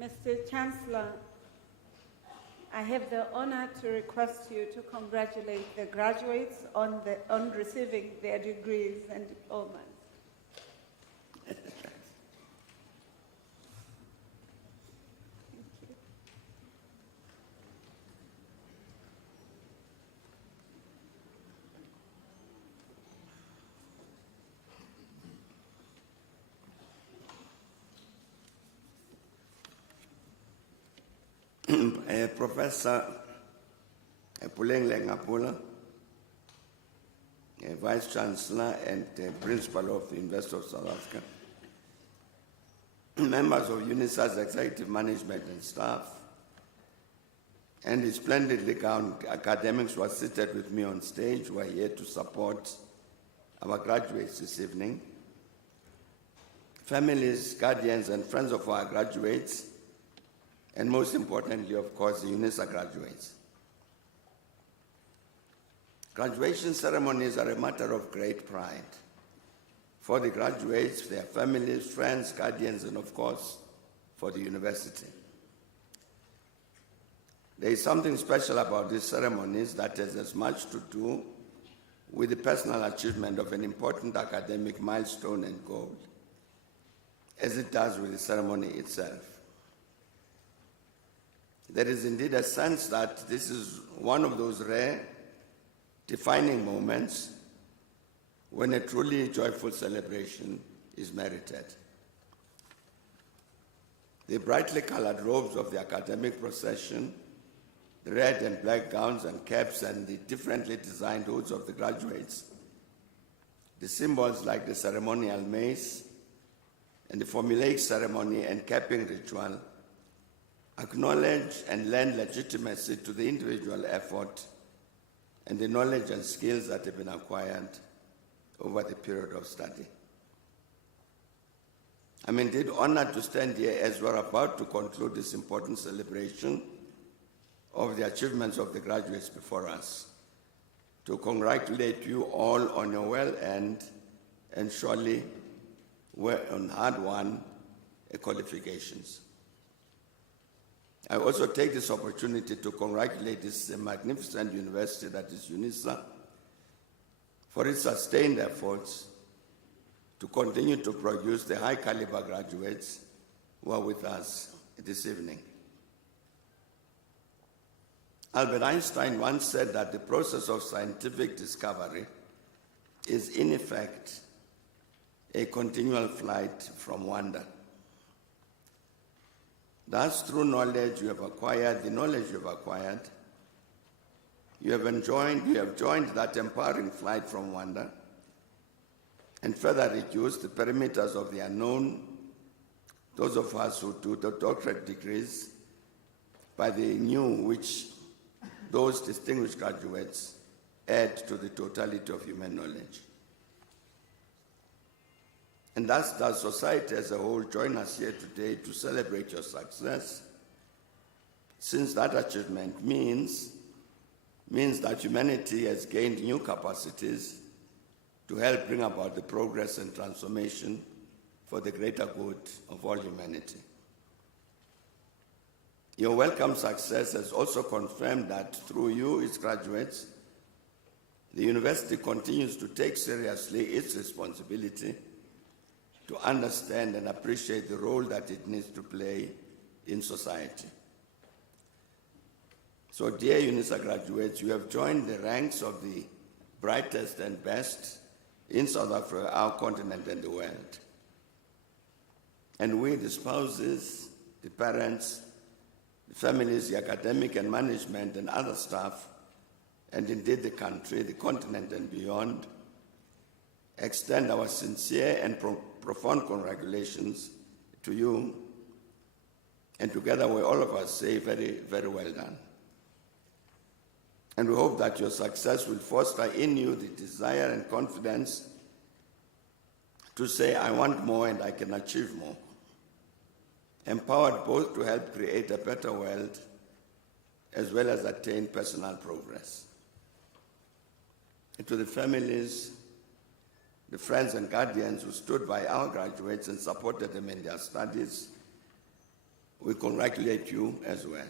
Mr. Chancellor, I have the honor to request you to congratulate the graduates on receiving their degrees and diplomas. Professor Puleng Ngapula, Vice Chancellor and Principal of the University of South Africa, members of Unisa's executive management and staff, and the splendidly gowned academics who are seated with me on stage, who are here to support our graduates this evening, families, guardians, and friends of our graduates, and most importantly, of course, the Unisa graduates. Graduation ceremonies are a matter of great pride for the graduates, their families, friends, guardians, and of course, for the university. There is something special about these ceremonies that has as much to do with the personal achievement of an important academic milestone and goal as it does with the ceremony itself. There is indeed a sense that this is one of those rare, defining moments when a truly joyful celebration is merited. The brightly colored robes of the academic procession, the red and black gowns and caps, and the differently designed hoods of the graduates, the symbols like the ceremonial mace and the formulaic ceremony and capping ritual acknowledge and lend legitimacy to the individual effort and the knowledge and skills that have been acquired over the period of study. I'm indeed honored to stand here as we're about to conclude this important celebration of the achievements of the graduates before us, to congratulate you all on your well-earned and surely on hard-won qualifications. I also take this opportunity to congratulate this magnificent university that is Unisa for its sustained efforts to continue to produce the high-caliber graduates who are with us this evening. Albert Einstein once said that the process of scientific discovery is, in effect, a continual flight from wonder. Thus, through knowledge you have acquired, the knowledge you have acquired, you have joined that empowering flight from wonder and further reduced the perimeters of the unknown, those of us who do the doctorate degrees, by the new which those distinguished graduates add to the totality of human knowledge. And thus does society as a whole join us here today to celebrate your success, since that achievement means that humanity has gained new capacities to help bring about the progress and transformation for the greater good of all humanity. Your welcome success has also confirmed that through you, its graduates, the university continues to take seriously its responsibility to understand and appreciate the role that it needs to play in society. So, dear Unisa graduates, you have joined the ranks of the brightest and best in South Africa, our continent, and the world. And we, the spouses, the parents, the families, the academic and management and other staff, and indeed the country, the continent and beyond, extend our sincere and profound congratulations to you. And together we all of us say very, very well done. And we hope that your success will foster in you the desire and confidence to say, I want more and I can achieve more. Empowered both to help create a better world as well as attain personal progress. And to the families, the friends and guardians who stood by our graduates and supported them in their studies, we congratulate you as well.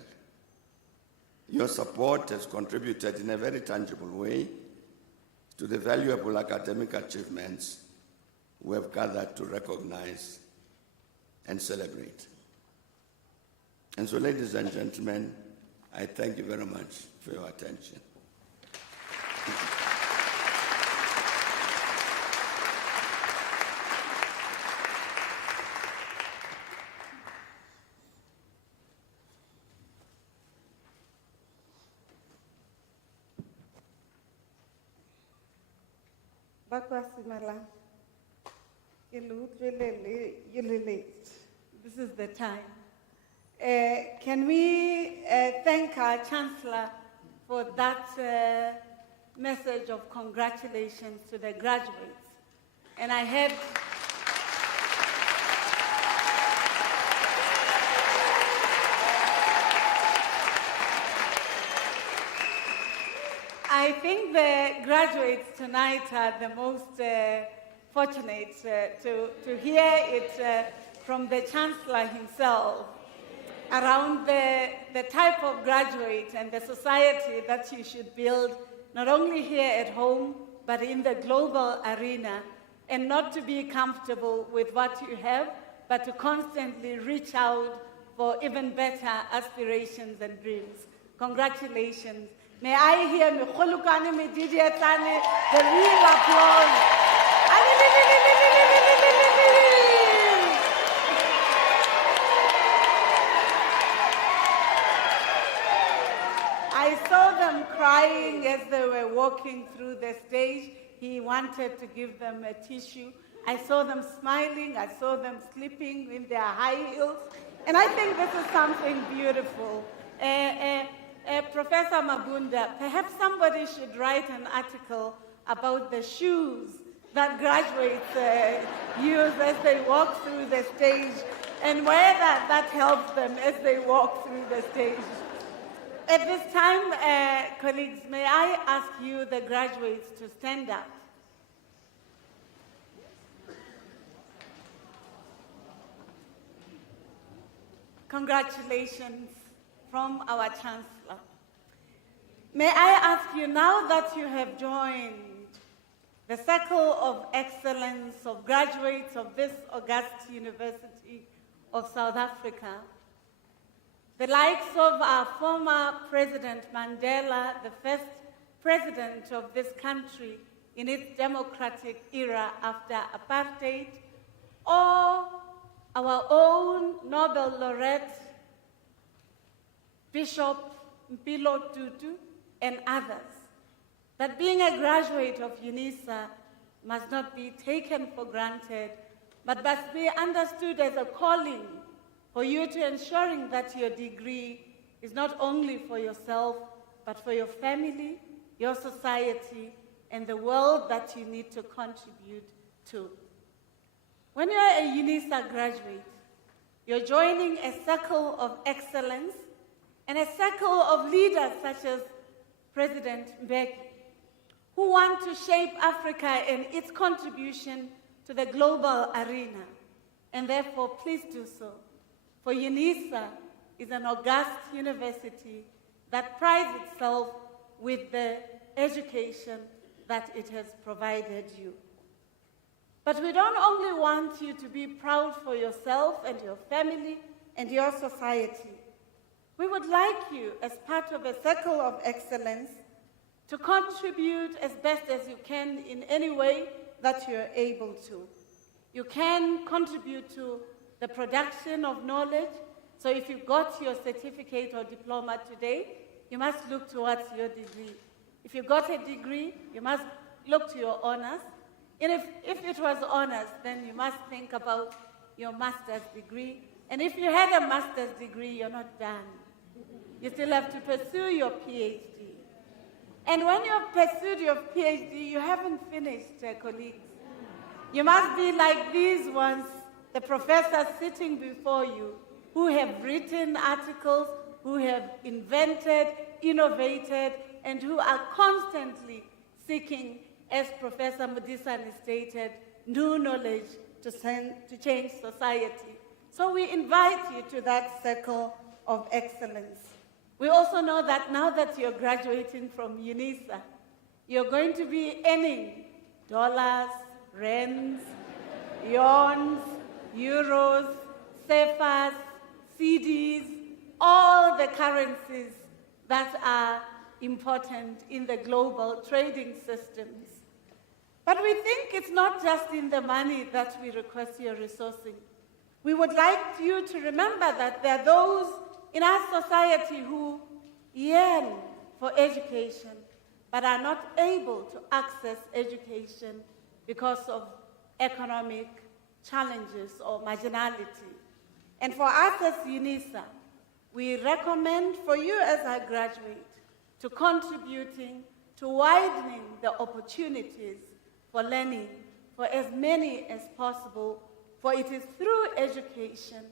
Your support has contributed in a very tangible way to the valuable academic achievements we have gathered to recognize and celebrate. And so, ladies and gentlemen, I thank you very much for your attention. This is the time. Can we thank our Chancellor for that message of congratulations to the graduates? And I had I think the graduates tonight are the most fortunate to hear it from the Chancellor himself around the type of graduate and the society that you should build, not only here at home, but in the global arena, and not to be comfortable with what you have, but to constantly reach out for even better aspirations and dreams. Congratulations. May I hear the real applause? I saw them crying as they were walking through the stage. He wanted to give them a tissue. I saw them smiling. I saw them sleeping in their high heels. And I think this is something beautiful. Professor Mabunda, perhaps somebody should write an article about the shoes that graduates use as they walk through the stage and where that helps them as they walk through the stage. At this time, colleagues, may I ask you, the graduates, to stand up. congratulations from our Chancellor. May I ask you, now that you have joined the Circle of Excellence of graduates of this august University of South Africa, the likes of our former President Mandela, the first president of this country in its democratic era after apartheid, or our own Nobel laureate, Bishop Mpilo Tutu, and others, that being a graduate of Unisa must not be taken for granted, but must be understood as a calling for you to ensuring that your degree is not only for yourself, but for your family, your society, and the world that you need to contribute to. When you're a Unisa graduate, you're joining a circle of excellence and a circle of leaders such as President Mbeki, who want to shape Africa and its contribution to the global arena. And therefore, please do so. For Unisa is an august university that prides itself with the education that it has provided you. But we don't only want you to be proud for yourself and your family and your society. We would like you, as part of a circle of excellence, to contribute as best as you can in any way that you're able to. You can contribute to the production of knowledge. So if you got your certificate or diploma today, you must look towards your degree. If you got a degree, you must look to your honors. And if it was honors, then you must think about your master's degree. And if you had a master's degree, you're not done. You still have to pursue your PhD. And when you've pursued your PhD, you haven't finished, colleagues. You must be like these ones, the professors sitting before you, who have written articles, who have invented, innovated, and who are constantly seeking, as Professor Mudisani stated, new knowledge to change society. So we invite you to that circle of excellence. We also know that now that you're graduating from Unisa, you're going to be earning dollars, rands, yawns, euros, CFAs, CDs, all the currencies that are important in the global trading systems. But we think it's not just in the money that we request your resourcing. We would like you to remember that there are those in our society who yearn for education, but are not able to access education because of economic challenges or marginality. And for us as Unisa, we recommend for you as a graduate to contributing to widening the opportunities for learning for as many as possible, for it is through education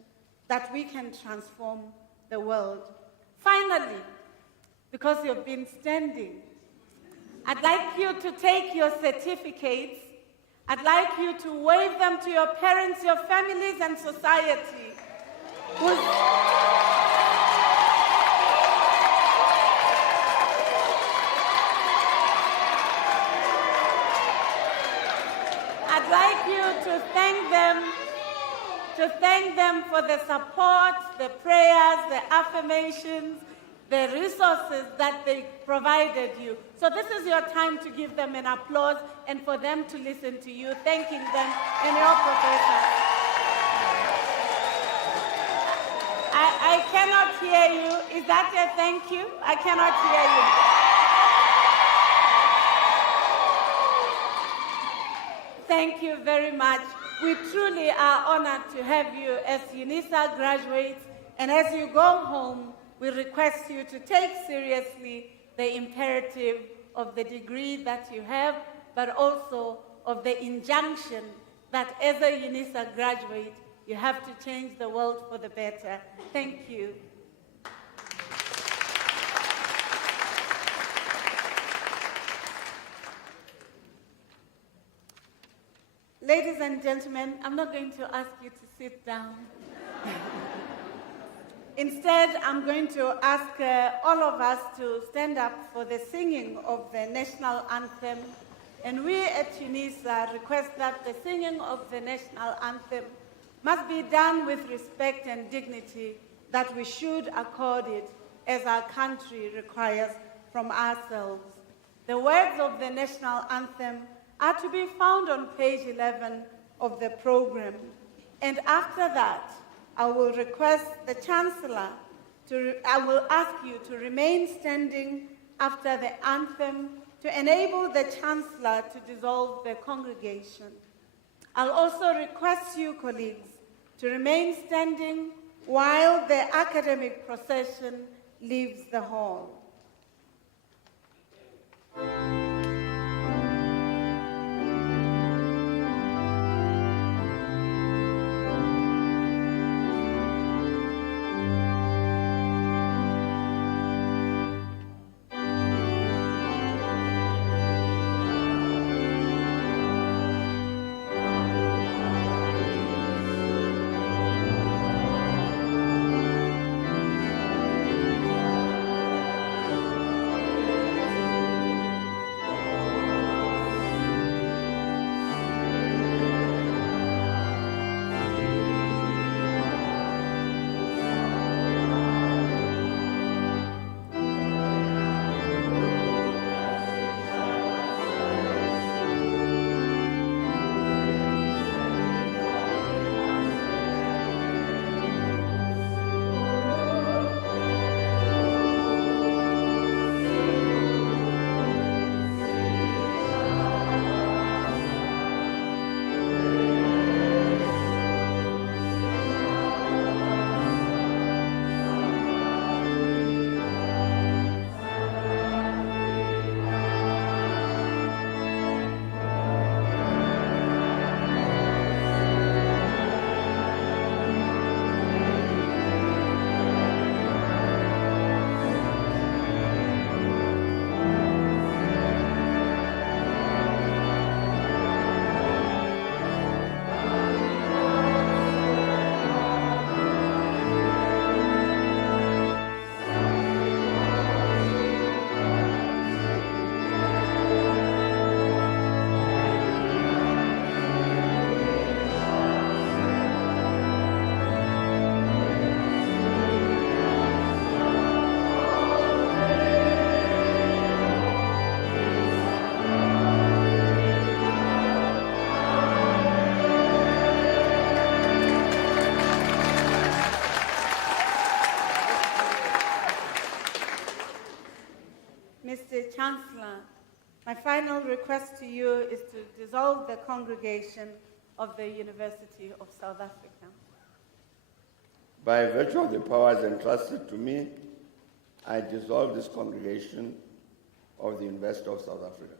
that we can transform the world. Finally, because you've been standing, I'd like you to take your certificates. I'd like you to wave them to your parents, your families, and society. I'd like you to thank them for the support, the prayers, the affirmations, the resources that they provided you. So this is your time to give them an applause and for them to listen to you, thanking them and your professors. I cannot hear you. Is that a thank you? I cannot hear you. Thank you very much. We truly are honored to have you as Unisa graduates, and as you go home, we request you to take seriously the imperative of the degree that you have, but also of the injunction that as a Unisa graduate, you have to change the world for the better. Thank you. Ladies and gentlemen, I'm not going to ask you to sit down. Instead, I'm going to ask all of us to stand up for the singing of the national anthem. And we at Unisa request that the singing of the national anthem must be done with respect and dignity that we should accord it as our country requires from ourselves. The words of the national anthem are to be found on page 11 of the program. And after that, I will request the Chancellor I will ask you to remain standing after the anthem to enable the Chancellor to dissolve the congregation. I'll also request you, colleagues, to remain standing while the academic procession leaves the hall. Mr. Chancellor, my final request to you is to dissolve the congregation of the University of South Africa. By virtue of the powers entrusted to me, I dissolve this congregation of the University of South Africa.